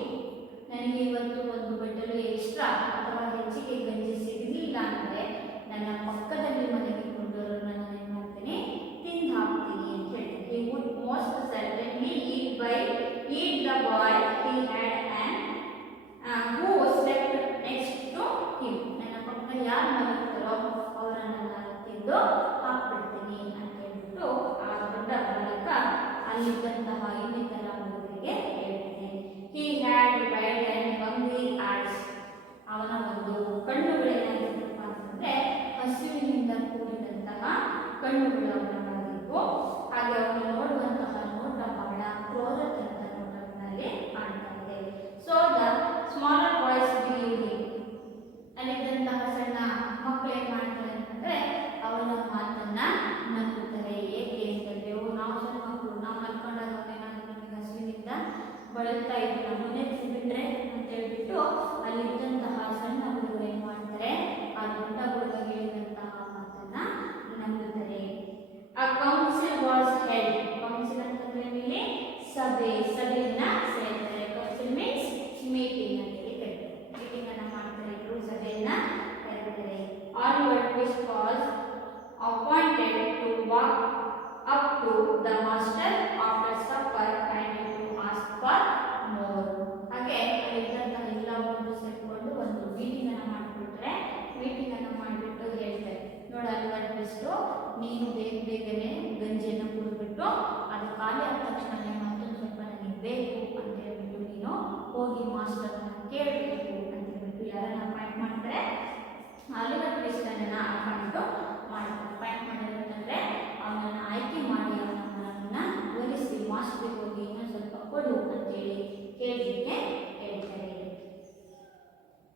ನನಗೆ ಇವತ್ತು ಒಂದು ಬಟ್ಟಲು ಎಕ್ಸ್ಟ್ರಾ ಅಥವಾ ಹೆಚ್ಚಿಗೆ ಗಂಜಿ ಸಿಗಲಿಲ್ಲ ಅಂದ್ರೆ ನನ್ನ ಪಕ್ಕದಲ್ಲಿ ಮಲಗಿಕೊಂಡವರು ನಾನು ಏನು ಮಾಡ್ತೀನಿ? ತಿಂದು ಹಾಕ್ತೀನಿ ಅಂತ ಹೇಳ್ತೀನಿ. He would most certainly eat the boy he had and who slept next to him. ನನ್ನ ಪಕ್ಕ ಯಾರು ಮಲಗ್ತಾರೋ ಅವರನ್ನು ನಾನು ತಿಂದು ನೀನು ಬೇಗನೆ ಗಂಜಿಯನ್ನು ಕುಡಿದ್ಬಿಟ್ಟು ಅದು ಖಾಲಿ ಆದ ತಕ್ಷಣ ಮತ್ತೊಂದು ಸ್ವಲ್ಪ ನನಗೆ ಬೇಕು ಅಂತ ಹೇಳ್ಬಿಟ್ಟು ನೀನು ಹೋಗಿ ಮಾಸ್ಟರ್ನ ಕೇಳಬೇಕು ಅಂತ ಹೇಳ್ಬಿಟ್ಟು ಯಾರನ್ನ ಅಪಾಯಿಂಟ್ ಮಾಡ್ತಾರೆ, ಆಲಿವರ್ ಟ್ವಿಸ್ಟನ್ನ ಅಪಾಯಿಂಟ್ ಮಾಡ್ತಾರೆ. ಅಪಾಯಿಂಟ್ ಮಾಡಿರೋದಂದ್ರೆ ಅವನನ್ನು ಆಯ್ಕೆ ಮಾಡಿ ಅವನನ್ನ ಹೋಲಿಸಿ ಮಾಸ್ಟರ್ಗೆ ಹೋಗಿ ಇನ್ನೂ ಸ್ವಲ್ಪ ಕೊಡು ಅಂತೇಳಿ ಕೇಳಲಿಕ್ಕೆ ಹೇಳ್ತಾರೆ.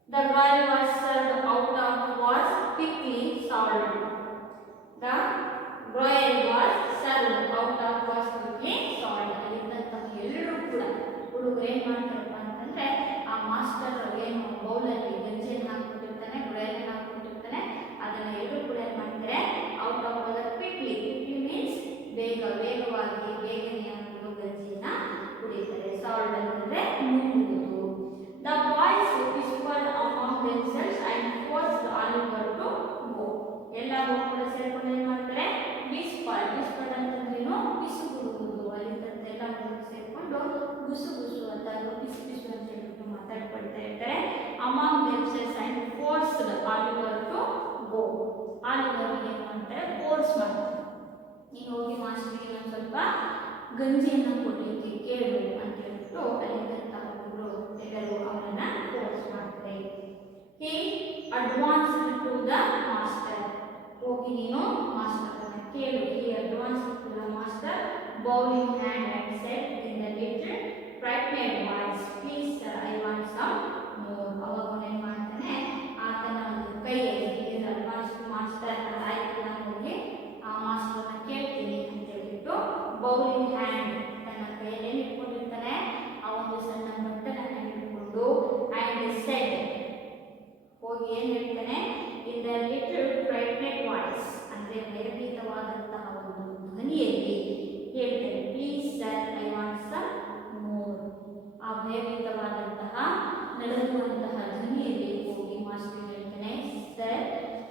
The broil was served out of was quickly solved. The broil was served out of was quickly solved. ಅಲ್ಲಿದ್ದಂತಹ ಎಲ್ಲರೂ ಕೂಡ ಹುಡುಗರು ಏನು ಮಾಡ್ತಾರಪ್ಪ ಅಂತಂದ್ರೆ ಆ ಮಾಸ್ಟರ್ ಏನು ಬೌಲಲ್ಲಿ ಗಂಜಿಯನ್ನು ಹಾಕ್ಬಿಟ್ಟಿರ್ತಾನೆ, ಬ್ರಾಯ್ಲನ್ನು ಹಾಕ್ಬಿಟ್ಟಿರ್ತಾನೆ, ಅದನ್ನು ಎಲ್ಲರೂ ಕೂಡ ಏನು ಮಾಡ್ತಾರೆ out of was quickly. Quickly means ವೇಗವಾಗಿ ಬೇಗನೆ ಹಾಕಿದ್ದು ಗಂಜಿಯನ್ನು ಕುಡಿತಾರೆ. ಸಾಲ್ಡ್ ಅಂತಂದ್ರೆ ನುಂಗುವುದು. The boys whispered among themselves and forced Oliver to go. ಎಲ್ಲರೂ ಕೂಡ ಸೇರ್ಕೊಂಡು ಏನು ಮಾಡ್ತಾರೆ ವಿಸ್ಪರ್ಡ್ ಅಂತಂದ್ರೇನು ಬಿಸುಗುಡುವುದು. ಅಲ್ಲಿದ್ದಂತೆ ಎಲ್ಲ ಸೇರ್ಕೊಂಡು ಗುಸು ಅಂತ ಬಿಸು ಅಂತ ಹೇಳ್ಬಿಟ್ಟು ಮಾತಾಡ್ಕೊಳ್ತಾ ಇರ್ತಾರೆ. among themselves and forced Oliver to go. Oliver ಏನು ಮಾಡ್ತಾರೆ ಫೋರ್ಸ್ ಮಾಡ್ತಾರೆ, ನೀನು ಹೋಗಿ ಮಾಸ್ಟರ್ಗೆ ಒಂದು ಸ್ವಲ್ಪ ಗಂಜಿಯನ್ನು ಕೊಡಲಿಕ್ಕೆ ಕೇಳು ಅಂತ ಹೇಳ್ಬಿಟ್ಟು ಅಲ್ಲಿದ್ದಂತಹ ಹುಡುಗರು ಎಲ್ಲರೂ ಅವನನ್ನ ಫೋರ್ಸ್ ಮಾಡ್ತಾರೆ. He advanced to the master. ಹೋಗಿ ನೀನು ಮಾಸ್ಟರ್ನ ಕೇಳು. He advanced to the master, bowing hand and said in the little frightened voice, please sir, I want some more. ಅವಾಗ ಅವನೇನು ಮಾಡ್ತಾನೆ ಆತನ ಒಂದು ಕೈಯಲ್ಲಿ ಅಡ್ವಾನ್ಸ್ ಮಾಸ್ಟರ್ ಆಯ್ತು ನಾನು ಹೋಗಿ ಆ ಮಾಸ್ಟರ್ನ ಕೇಳ್ತೀನಿ ಅಂತ ಹೇಳ್ಬಿಟ್ಟು ಬೌಲಿಂಗ್ ಹ್ಯಾಂಡ್ ತನ್ನ ಕೈಯಲ್ಲಿ ಏನು ಇಟ್ಕೊಂಡಿರ್ತಾನೆ ಆ ಒಂದು ಸಣ್ಣ ಬಟ್ಟಲನ್ನು ಹಿಡ್ಕೊಂಡು ಆ್ಯಂಡ್ ಸೆಡ್ ಹೋಗಿ ಏನು ಹೇಳ್ತಾನೆ in the little frightened voice ಅಂದರೆ ಭಯಭೀತವಾದಂತಹ ಒಂದು ಧ್ವನಿಯಲ್ಲಿ ಹೇಳ್ತಾನೆ please sir I want some more. ಆ ಭಯಭೀತವಾದಂತಹ ನಡುಗುವಂತಹ ಧ್ವನಿಯಲ್ಲಿ ಹೋಗಿ ಮಾಸ್ಟರ್ ಹೇಳ್ತಾನೆ sir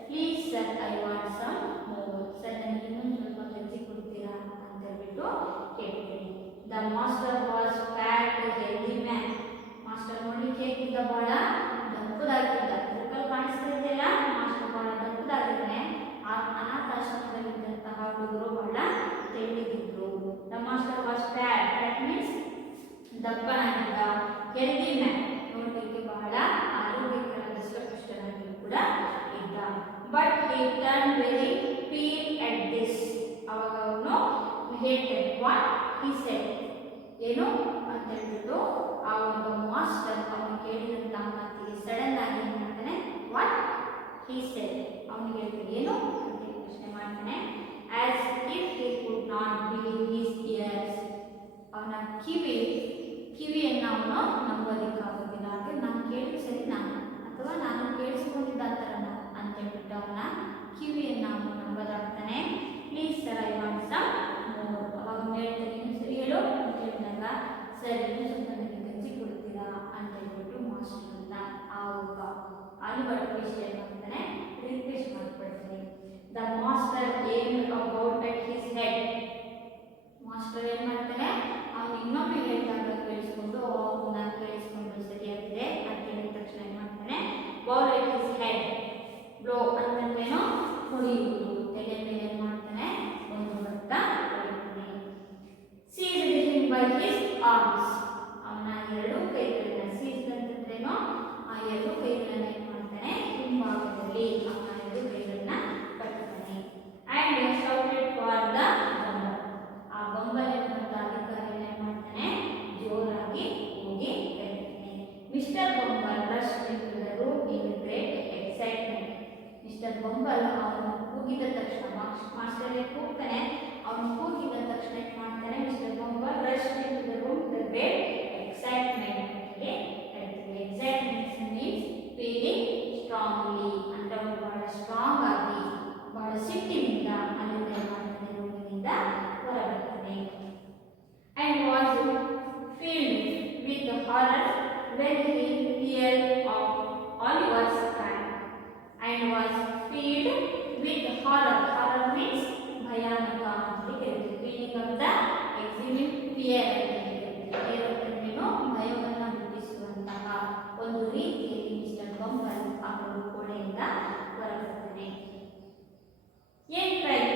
please sir I want some more. Sir ನನಗೆ ಇನ್ನೊಂದು ಸ್ವಲ್ಪ ಗಂಜಿ ಕೊಡ್ತೀರಾ ಅಂತ ಹೇಳ್ಬಿಟ್ಟು ಕೇಳ್ತೀನಿ. The master was fat healthy man. Master ನೋಡ್ಲಿಕ್ಕೆ ಹೇಗಿದ್ದ ಬಹಳ ದಪ್ಪದಾಗಿದ್ದ. ಬುಕ್ಕಲ್ಲಿ ಕಾಣಿಸ್ತಾ ಇದೆಯಲ್ಲ ಮಾಸ್ಟರ್ ಬಹಳ ದಪ್ಪದಾಗಿದ್ದಾನೆ. ಆ ಅನಾಥಾಶ್ರಮದಲ್ಲಿದ್ದಂತಹ ಹುಡುಗರು ಬಹಳ ತೆಳ್ಳಗಿದ್ರು. The master was fat, that means ದಪ್ಪನಾಗಿದ್ದ. ಹೆಲ್ದಿ ಮ್ಯಾನ್ ನೋಡಲಿಕ್ಕೆ ಬಹಳ ಆರೋಗ್ಯಕರ ದಷ್ಟಪುಷ್ಟನಾಗಿ ಕೂಡ ಇದ್ದ. But he turned very pale at this. ಅವಾಗ ಅವನು ಹೇಳ್ತಾನೆ what he said ಏನು ಅಂತ ಹೇಳ್ಬಿಟ್ಟು ಆ ಒಂದು ಮಾಸ್ಟರ್ ಅವನು ಕೇಳಿದಂತಹ ಮಾತಿಗೆ ಸಡನ್ ಆಗಿ ಏನು ಮಾಡ್ತಾನೆ what he said ಅವನಿಗೆ ಹೇಳ್ತಾನೆ ಏನು ಅಂತ ಪ್ರಶ್ನೆ ಮಾಡ್ತಾನೆ as if he could not believe his ears. ಅವನ ಕಿವಿಯನ್ನು ಅವನು ನಂಬೋದಕ್ಕಾಗೋದಿಲ್ಲ. ಹಾಗೆ ನಾನು ಕೇಳಿದ ಸರಿನಾ ಅಥವಾ ನಾನು ಕೇಳಿಸ್ಕೊಂಡಿದ್ದ ಥರನ ಅಂತ ಹೇಳ್ಬಿಟ್ಟು ಅವನ ಕಿವಿಯನ್ನು ಅವನು ನಂಬೋದಾಗ್ತಾನೆ. Please sir I want some more. ಅವಾಗ ಹೇಳ್ತಾನೆ ಇನ್ನು ಸರಿ ಹೇಳು ಅಂತ ಹೇಳಿದಾಗ ಸರ್ ಇನ್ನೂ ಸ್ವಲ್ಪ ನನಗೆ ಗಂಜಿ ಕೊಡ್ತೀರಾ ಅಂತ ಹೇಳ್ಬಿಟ್ಟು ಮಾಸ್ಟರ್ನ ಆ ಒಬ್ಬ ಆಲಿವರ್ ಟ್ವಿಸ್ಟ್ ಏನು ಮಾಡ್ತಾನೆ ರಿಕ್ವೆಸ್ಟ್ ಮಾಡ್ಕೊಳ್ತಾನೆ. The master aim about at his head. Master ಏನು ಮಾಡ್ತಾನೆ ಅವನು ಇನ್ನೊಮ್ಮೆ ಹೇಳಿದಾಗ ಕೇಳಿಸ್ಕೊಂಡು ನಾನು ಕೇಳಿಸ್ಕೊಂಡು ಸರಿಯಾಗಿದೆ ಅಂತ ಹೇಳಿದ ತಕ್ಷಣ ಏನು ಮಾಡ್ತಾನೆ blow at his head. Blow ಅಂತಂದ್ರೇನು ಹೊಡೆಯುವುದು. ತಲೆ ಮೇಲೆ ಏನು ಮಾಡ್ತಾನೆ ಒಂದು ಬತ್ತ ಹೊಡಿತಾನೆ. Seized him by his arms. ಅವನ ಎರಡು ಕೈಗಳನ್ನ ಸೀಸ್ಡ್ ಅಂತಂದ್ರೇನು ಆ ಎರಡು ಕೈಗಳನ್ನ ಏನು ಮಾಡ್ತಾನೆ ಹಿಂಭಾಗದಲ್ಲಿ ಅವನ ಎರಡು ಕೈಗಳನ್ನ ಕಟ್ತಾನೆ. And shouted for the Bumble. ಆ ಬಂಬಲ್ ಎನ್ನುವಂಥ ಅಧಿಕಾರಿ ಏನು ಮಾಡ್ತಾನೆ ಜೋರಾಗಿ ಹೋಗಿ ಕರೀತಾನೆ. Mister Bumble rush into the room in great excitement. Mister Bumble ಅವನು ಕೂಗಿದ ತಕ್ಷಣ ಮಾಸ್ಟರ್ ಕೂಗ್ತಾನೆ. ಅವನು ಕೂಗಿದ ತಕ್ಷಣ ಏನು ಮಾಡ್ತಾನೆ mister Bumble rush into the room the great excitement ಅಂತ ಹೇಳ್ತೀವಿ. ಎಕ್ಸೈಟ್ಮೆಂಟ್ ಮೀನ್ಸ್ ಫೀಲಿಂಗ್ ಸ್ಟ್ರಾಂಗ್ಲಿ ಅಂತ ಅವನು ಬಹಳ ಸ್ಟ್ರಾಂಗ್ ಆಗಿ ಬಹಳ ಸಿಟ್ಟಿನಿಂದ ಅಲ್ಲಿಂದ ಏನು ಮಾಡ್ತಾನೆ ರೂಮಿನಿಂದ ಹೊರಬರ್ತಾನೆ. And was filled with horror when he heard of Oliver's crime. And was filled with horror. Horror means ಭಯಾನಕ ಅಂತ ಹೇಳ್ತೀವಿ. Feeling of the exhibit fear ಅಂತ ಹೇಳ್ತೀವಿ. ಭಯವನ್ನು ಹುಟ್ಟಿಸುವಂತಹ ಒಂದು ರೀತಿಯಲ್ಲಿ ಮಿಸ್ಟರ್ ಬಂಬಲ್ ಅವರು ಕೋಣೆಯಿಂದ ಹೊರಬರ್ತಾನೆ. ಏನು ಕ್ರೈಮ್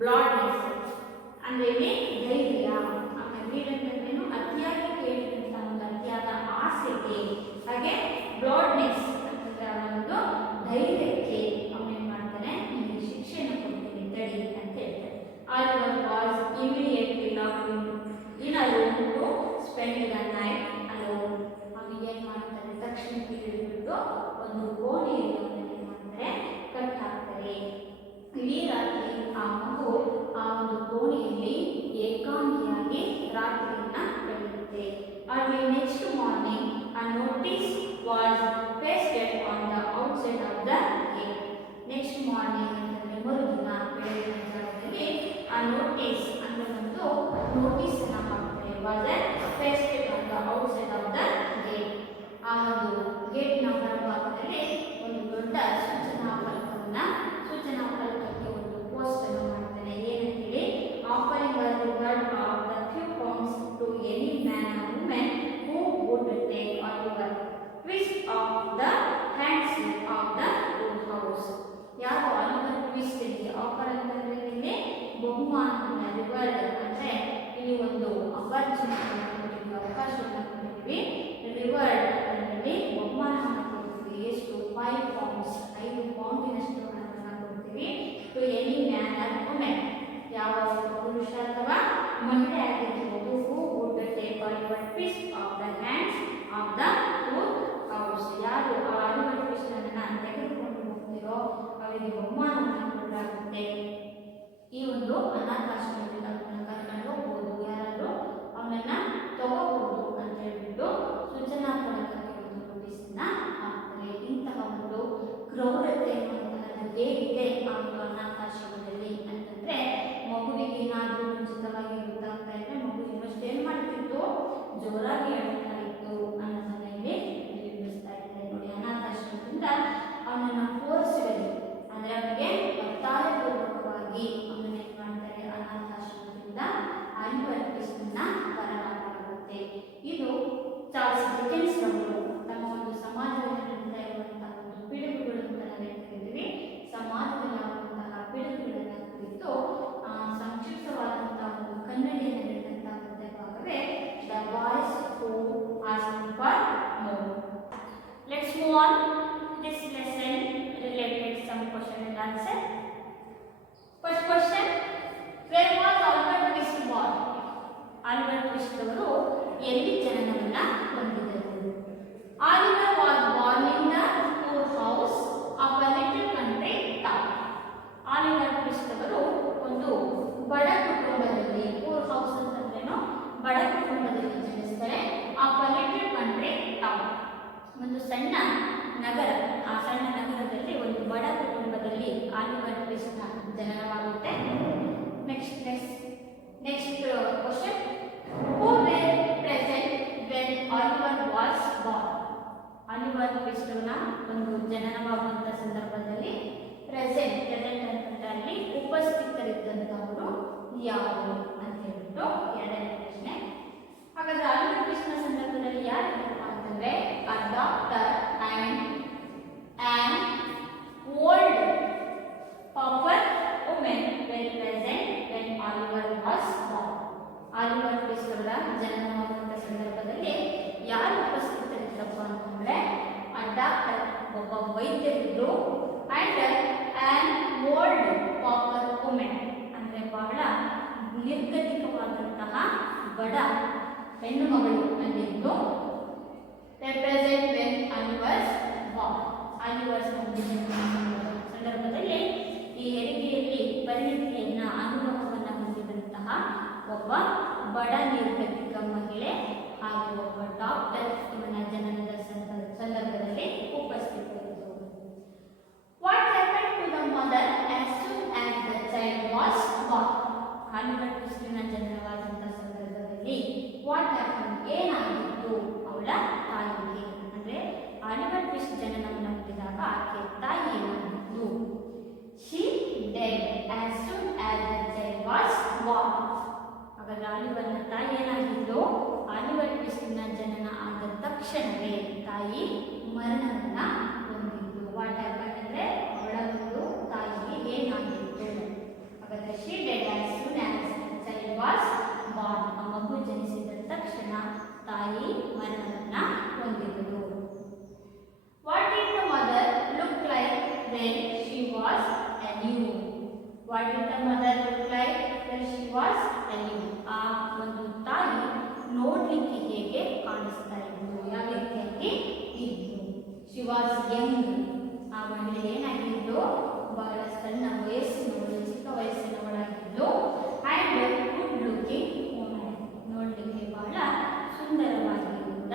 ಬ್ಲಾಡ್ನೆಸ್ ಅಂದ್ರೆ ಇಲ್ಲಿ ಧೈರ್ಯ. ಆಮೇಲೆ ಗ್ರೀಡ್ ಅಂತಂದ್ರೇನು ಅತಿಯಾಗಿ ಕೇಳಿದಂತ ಒಂದು ಅತಿಯಾದ ಆಸೆಗೆ. ಹಾಗೆ ಬ್ಲಾಡ್ನೆಸ್ ಅಂತಂದ್ರೆ ಅವರ ಒಂದು ಧೈರ್ಯಕ್ಕೆ ಅವನೇನ್ ಮಾಡ್ತಾನೆ ಇಲ್ಲಿ ಶಿಕ್ಷೆಯನ್ನು ಕೊಡ್ತೀನಿ ತಡಿ ಅಂತ ಹೇಳ್ತಾರೆ. Oliver was immediately locked in a room to spend the night alone. ಅವನಿಗೆ ಏನ್ ಮಾಡ್ತಾರೆ ತಕ್ಷಣಕ್ಕೆ ಹಿಡಿದ್ಬಿಟ್ಟು ಒಂದು ಕೋಣೆಯಲ್ಲಿ ಅವನನ್ನು ಏನ್ ಮಾಡ್ತಾರೆ ಕಟ್ ಹಾಕ್ತಾರೆ. ಇಡೀ ರಾತ್ರಿ ಆ ಮಗು ಆ ಒಂದು ಕೋಣೆಯಲ್ಲಿ ಏಕಾಂಗಿಯಾಗಿ ರಾತ್ರಿಯನ್ನ ಕಳೆಯುತ್ತೆ. Early next morning a notice was pasted on the outside of the gate. Next morning ಅಂತಂದ್ರೆ ಮರುದಿನ ಬೆಳಗಿನ ಜಾವದಲ್ಲಿ ಆ ನೋಟಿಸ್ ಅಂದ್ರೆ ಒಂದು ನೋಟಿಸ್ ಅನ್ನ ಹಾಕ್ತಾರೆ. was pasted on the outside of the gate. ಆ ಒಂದು ಗೇಟ್ ನ ಹೊರಭಾಗದಲ್ಲಿ ಒಂದು ದೊಡ್ಡ ಸೂಚನಾ ಫಲಕಕ್ಕೆ ಒಂದು ಪೋಸ್ಟ್ ಅನ್ನು ಮಾಡ್ತಾನೆ. ಏನಂತೇಳಿ offering a reward of the few pounds to any man or woman who would take Oliver twist of the hands of the house. ಯಾರು ಆಲಿವರ್ ಟ್ವಿಸ್ಟ್ ಗೆ ಆಫರ್ ಅಂತಂದ್ರೆ ಇಲ್ಲಿ ಬಹುಮಾನ ರಿವಾರ್ಡ್ ಅಂದ್ರೆ ಇಲ್ಲಿ ಒಂದು ಅಪರ್ಚುನಿಟಿ ಕೊಟ್ಟಿದ್ದೀವಿ, ಅವಕಾಶವನ್ನು ಕೊಟ್ಟಿದ್ದೀವಿ. ರಿವಾರ್ಡ್ ಅಂದ್ರೆ ಬಹುಮಾನವನ್ನು ಕೊಡ್ತೀವಿ. ಎಷ್ಟು 5 ಪೌಂಡ್ಸ್ 5 ಪೌಂಡಿನಷ್ಟು ಹಣವನ್ನು ಕೊಡ್ತೀವಿ. To any man or women ಯಾವ ಪುರುಷ ಅಥವಾ ಮಹಿಳೆ ಆಗಿರ್ಬೋದು who would take Oliver Twist of the hands of the house. ಯಾರು ಆ ಆಲಿವರ್ ಟ್ವಿಸ್ಟ್ ಅನ್ನ ತೆಗೆದುಕೊಂಡು ಹೋಗ್ತಿರೋ ಅವರಿಗೆ ಬಹುಮಾನವನ್ನು ಕೊಡಲಾಗುತ್ತೆ. ಈ ಒಂದು ಅನಾಥಾಶ್ರಮದಿಂದ ಅವನನ್ನ ಕರ್ಕೊಂಡು ಹೋಗ್ಬೋದು, ಯಾರಾದ್ರೂ ಅವನನ್ನ ತಗೋಬಹುದು ಅಂತ ಹೇಳ್ಬಿಟ್ಟು ಸೂಚನಾ ಫಲಕಕ್ಕೆ ಒಂದು ನೋಟಿಸನ್ನ ಹಾಕ್ತಾರೆ. ಇಂತಹ ಒಂದು ಕ್ರೌರ್ಯತೆ ಅನ್ನುವಂತಹದ್ದು ಹೇಗಿದೆ ಆ ಒಂದು ಅನಾಥಾಶ್ರಮದಲ್ಲಿ ಅಂತಂದ್ರೆ ಮಗುವಿಗೆ ಏನಾದ್ರೂ ಮುಂಚಿತವಾಗಿ ಗೊತ್ತಾಗ್ತಾ ಇದ್ರೆ ಮಗು ಇನ್ನಷ್ಟು ಏನ್ ಮಾಡ್ತಿತ್ತು ಜೋರಾಗಿ ಹೇಳ್ತಾ ಇತ್ತು ಅನ್ನೋದನ್ನ ಇಲ್ಲಿ ಬಿಂಬಿಸ್ತಾ ಇದ್ದಾರೆ. ನೋಡಿ, ಅನಾಥಾಶ್ರಮದಿಂದ ಅವನನ್ನ ಫೋರ್ಸ್ಫುಲಿ ಅಂದ್ರೆ ಅವನಿಗೆ ಒತ್ತಾಯಪೂರ್ವಕವಾಗಿ ಅವನನ್ನ ಏನ್ ಮಾಡ್ತಾರೆ ಅನಾಥಾಶ್ರಮದಿಂದ ಆಲಿವರ್ ಟ್ವಿಸ್ಟ್‌ನ ಹೊರಹಾಕಲಾಗುತ್ತೆ. ಇದು ಚಾರ್ಲ್ಸ್ ಡಿಕೆನ್ಸ್ ಅವರು ತಮ್ಮ ಒಂದು ಸಮಾಜದಲ್ಲಿ ನಡೀತಾ ಇರುವಂತಹ ಒಂದು ಪಿಡುಗುಗಳು ಅಂತ ನಾವು ಹೇಳ್ತಿದ್ದೀವಿ. ಸಮಾಜದಲ್ಲಿ ಆಗುವಂತಹ ಪಿಡುಗುಗಳನ್ನ ಕುರಿತು ಸಂಕ್ಷಿಪ್ತವಾದಂತಹ ಒಂದು ಕನ್ನಡಿಯನ್ನು ನೀಡಿದಂತಹ ಕಥೆ ಭಾಗವೇ the boys who asked for more. Let's move on this lesson related some question and answer. First question, where was Oliver Twist born? Oliver Twist ಅವರು ಎಲ್ಲಿ ಜನನವನ್ನ ಹೊಂದಿದರು? Oliver was born in the poor house of a little country town. Oliver Twist ಅವರು ಒಂದು ಬಡ ಕುಟುಂಬದಲ್ಲಿ, poor house ಅಂತಂದ್ರೇನು ಬಡ ಕುಟುಂಬದಲ್ಲಿ ಜನಿಸ್ತಾರೆ. of a little country town ಒಂದು ಸಣ್ಣ ನಗರ, ಆ ಸಣ್ಣ ನಗರದಲ್ಲಿ ಒಂದು ಬಡ ಕುಟುಂಬದಲ್ಲಿ ಆಲಿವರ್ ಟ್ವಿಸ್ಟ್‌ನ ಜನನವಾಗುತ್ತೆ. Next question, who were present when Oliver was born? Oliver ಟ್ವಿಸ್ಟ್‌ನ ಒಂದು ಜನನವಾಗುವಂತ ಸಂದರ್ಭದಲ್ಲಿ ಪ್ರೆಸೆಂಟ್ ಅಂತಂದ್ರೆ ಅಲ್ಲಿ ಉಪಸ್ಥಿತರಿದ್ದಂತವರು ಯಾರು ಅಂತ ಹೇಳ್ಬಿಟ್ಟು ಎರಡನೇ ಪ್ರಶ್ನೆ. ಹಾಗಾದ್ರೆ ಆಲಿವರ್ ಟ್ವಿಸ್ಟ್‌ನ ಸಂದರ್ಭದಲ್ಲಿ ಯಾರು ಅಂತಂದ್ರೆ a doctor and an old pauper woman were present when Oliver was born. Oliver Twist ಅವರ ಜನನವಾಗುವಂತ ಸಂದರ್ಭದಲ್ಲಿ ಯಾರು ಉಪಸ್ಥಿತರಿದ್ದಪ್ಪ ಅಂತಂದ್ರೆ a doctor ಒಬ್ಬ ವೈದ್ಯರಿದ್ರು and an old pauper woman ಅಂದ್ರೆ ಬಹಳ ನಿರ್ಗತಿಕವಾದಂತಹ ಬಡ ಹೆಣ್ಣು ಮಗಳು ಅಲ್ಲಿದ್ದು represent when Oliver born. Oliver ಸಂದರ್ಭದಲ್ಲಿ ಈ ಹೆರಿಗೆಯಲ್ಲಿ ಪರಿಣತಿಯನ್ನ ಅನುಭವವನ್ನ ಹೊಂದಿದಂತಹ ಒಬ್ಬ ಬಡ ನಿರ್ಗತಿಕ ಮಹಿಳೆ ಹಾಗೂ ಒಬ್ಬ ಡಾಕ್ಟರ್ ಇವನ ಜನನದ ಸಂದರ್ಭದಲ್ಲಿ ಉಪಸ್ಥಿತರಿದ್ದರು. What happened to the mother as soon as the child was born? Oliver ಟ್ವಿಸ್ಟ್‌ನ ಜನನವಾದಂತಹ ಸಂದರ್ಭದಲ್ಲಿ what happened ಏನಾಗಿತ್ತು ಅವಳ ತಾಯಿಗೆ? ಅಂದ್ರೆ ಆಲಿವರ್ ಟ್ವಿಸ್ಟ್ ಜನನವನ್ನು ಹೊಂದಿದಾಗ ಆಕೆ ತಾಯಿ ಏನಾಗಿತ್ತು? She died as soon as the child was born. ಹಾಗಾದ್ರೆ ಆಲಿವರ್ನ ತಾಯಿ ಏನಾಗಿತ್ತು? ಆಲಿವರ್ ಟ್ವಿಸ್ಟ್‌ನ ಜನನ ಆದ ತಕ್ಷಣವೇ ತಾಯಿ ಮರಣವನ್ನ ಹೊಂದಿದ್ದು. ವಾಟ್ ಹ್ಯಾಪನ್ ಅಂದ್ರೆ ಅವಳ ಒಂದು ತಾಯಿಗೆ ಏನಾಗಿತ್ತು? ಹಾಗಾದ್ರೆ she died as soon as the child was born. ಆ ಮಗು ಜನಿಸಿದ ತಕ್ಷಣ ತಾಯಿ ಮರಣವನ್ನ ಹೊಂದಿದರು. What did the mother look like when she was a new? What did the mother look like when she was a new? ಆ ಒಂದು ತಾಯಿ ನೋಡ್ಲಿಕ್ಕೆ ಹೇಗೆ ಕಾಣಿಸ್ತಾ ಇದ್ಲು, ಯಾವ ರೀತಿಯಾಗಿ ಇದ್ಲು? She was young. ಆ ಮಹಿಳೆ ಏನಾಗಿದ್ಲು? ಬಹಳ ಸಣ್ಣ ವಯಸ್ಸಿನವಳು, ಚಿಕ್ಕ ವಯಸ್ಸಿನವಳಾಗಿದ್ಲು. And good looking woman. ನೋಡ್ಲಿಕ್ಕೆ ಬಹಳ ಸುಂದರವಾಗಿ ಕೂಡ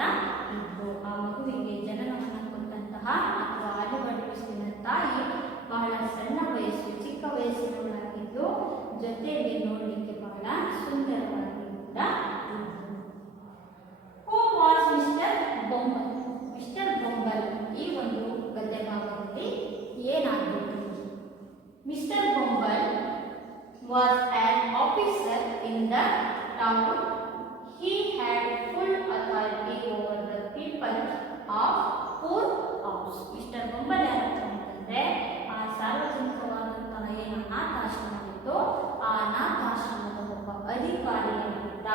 ಇದ್ಲು. ಆ ಮಗುವಿಗೆ ಜನನವನ್ನು ಕೊಟ್ಟಂತಹ ಅಥವಾ ಹಾಲುಗಟ್ಟಿಸಿದ ತಾಯಿ ಬಹಳ ಸಣ್ಣ ವಯಸ್ಸು, ಚಿಕ್ಕ ವಯಸ್ಸಿನವಳಾಗಿದ್ದು, ಜೊತೆಯಲ್ಲಿ ನೋಡಲಿಕ್ಕೆ ಬಹಳ ಸುಂದರವಾಗಿ ಕೂಡ ಇದ್ಲು. Who was Mr. Bumble? Mister Bumble ಈ ಒಂದು ಗದ್ಯ ಭಾಗದಲ್ಲಿ ಏನಾಗಿತ್ತು? Mister Bumble was an officer in the town. He had full authority over the people of poor house. Mister ಬೊಂಬಲ್ ಯಾರಪ್ಪ ಅಂತಂದ್ರೆ ಆ ಸಾರ್ವಜನಿಕವಾದಂತಹ ಏನು ಅನಾಥಾಶ್ರಮವಿತ್ತು, ಆ ಅನಾಥಾಶ್ರಮದ ಒಬ್ಬ ಅಧಿಕಾರಿಯಾಗಿದ್ದ.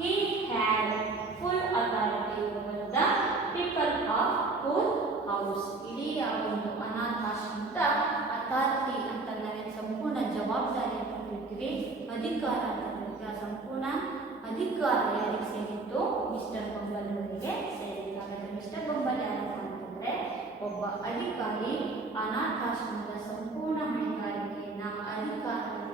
He had full authority over the people of poor house. ಇಡೀ ಆ ಒಂದು ಅನಾಥಾಶ್ರಮದ ಅಥಾರಿಟಿ ಅಂತ ನಾವೇನು ಸಂಪೂರ್ಣ ಜವಾಬ್ದಾರಿ ಅಂತ ಹೇಳ್ತೀವಿ, ಅಧಿಕಾರ ಅಂತ ಹೇಳ್ತೀವಿ. ಆ ಸಂಪೂರ್ಣ ಅಧಿಕಾರ ಯಾರಿಗೆ ಸೇರಿತ್ತು? ಮಿಸ್ಟರ್ ಬೊಂಬಲ್ ಅವರಿಗೆ ಸೇರಿತ್ತು. ಹಾಗಾದ್ರೆ ಮಿಸ್ಟರ್ ಬೊಂಬಲ್ ಯಾರಪ್ಪ ಅಂತಂದ್ರೆ ಒಬ್ಬ ಅಧಿಕಾರಿ, ಅನಾಥಾಶ್ರಮದ ಸಂಪೂರ್ಣ ಹೊಣೆಗಾರಿಕೆಯನ್ನ, ಅಧಿಕಾರವನ್ನು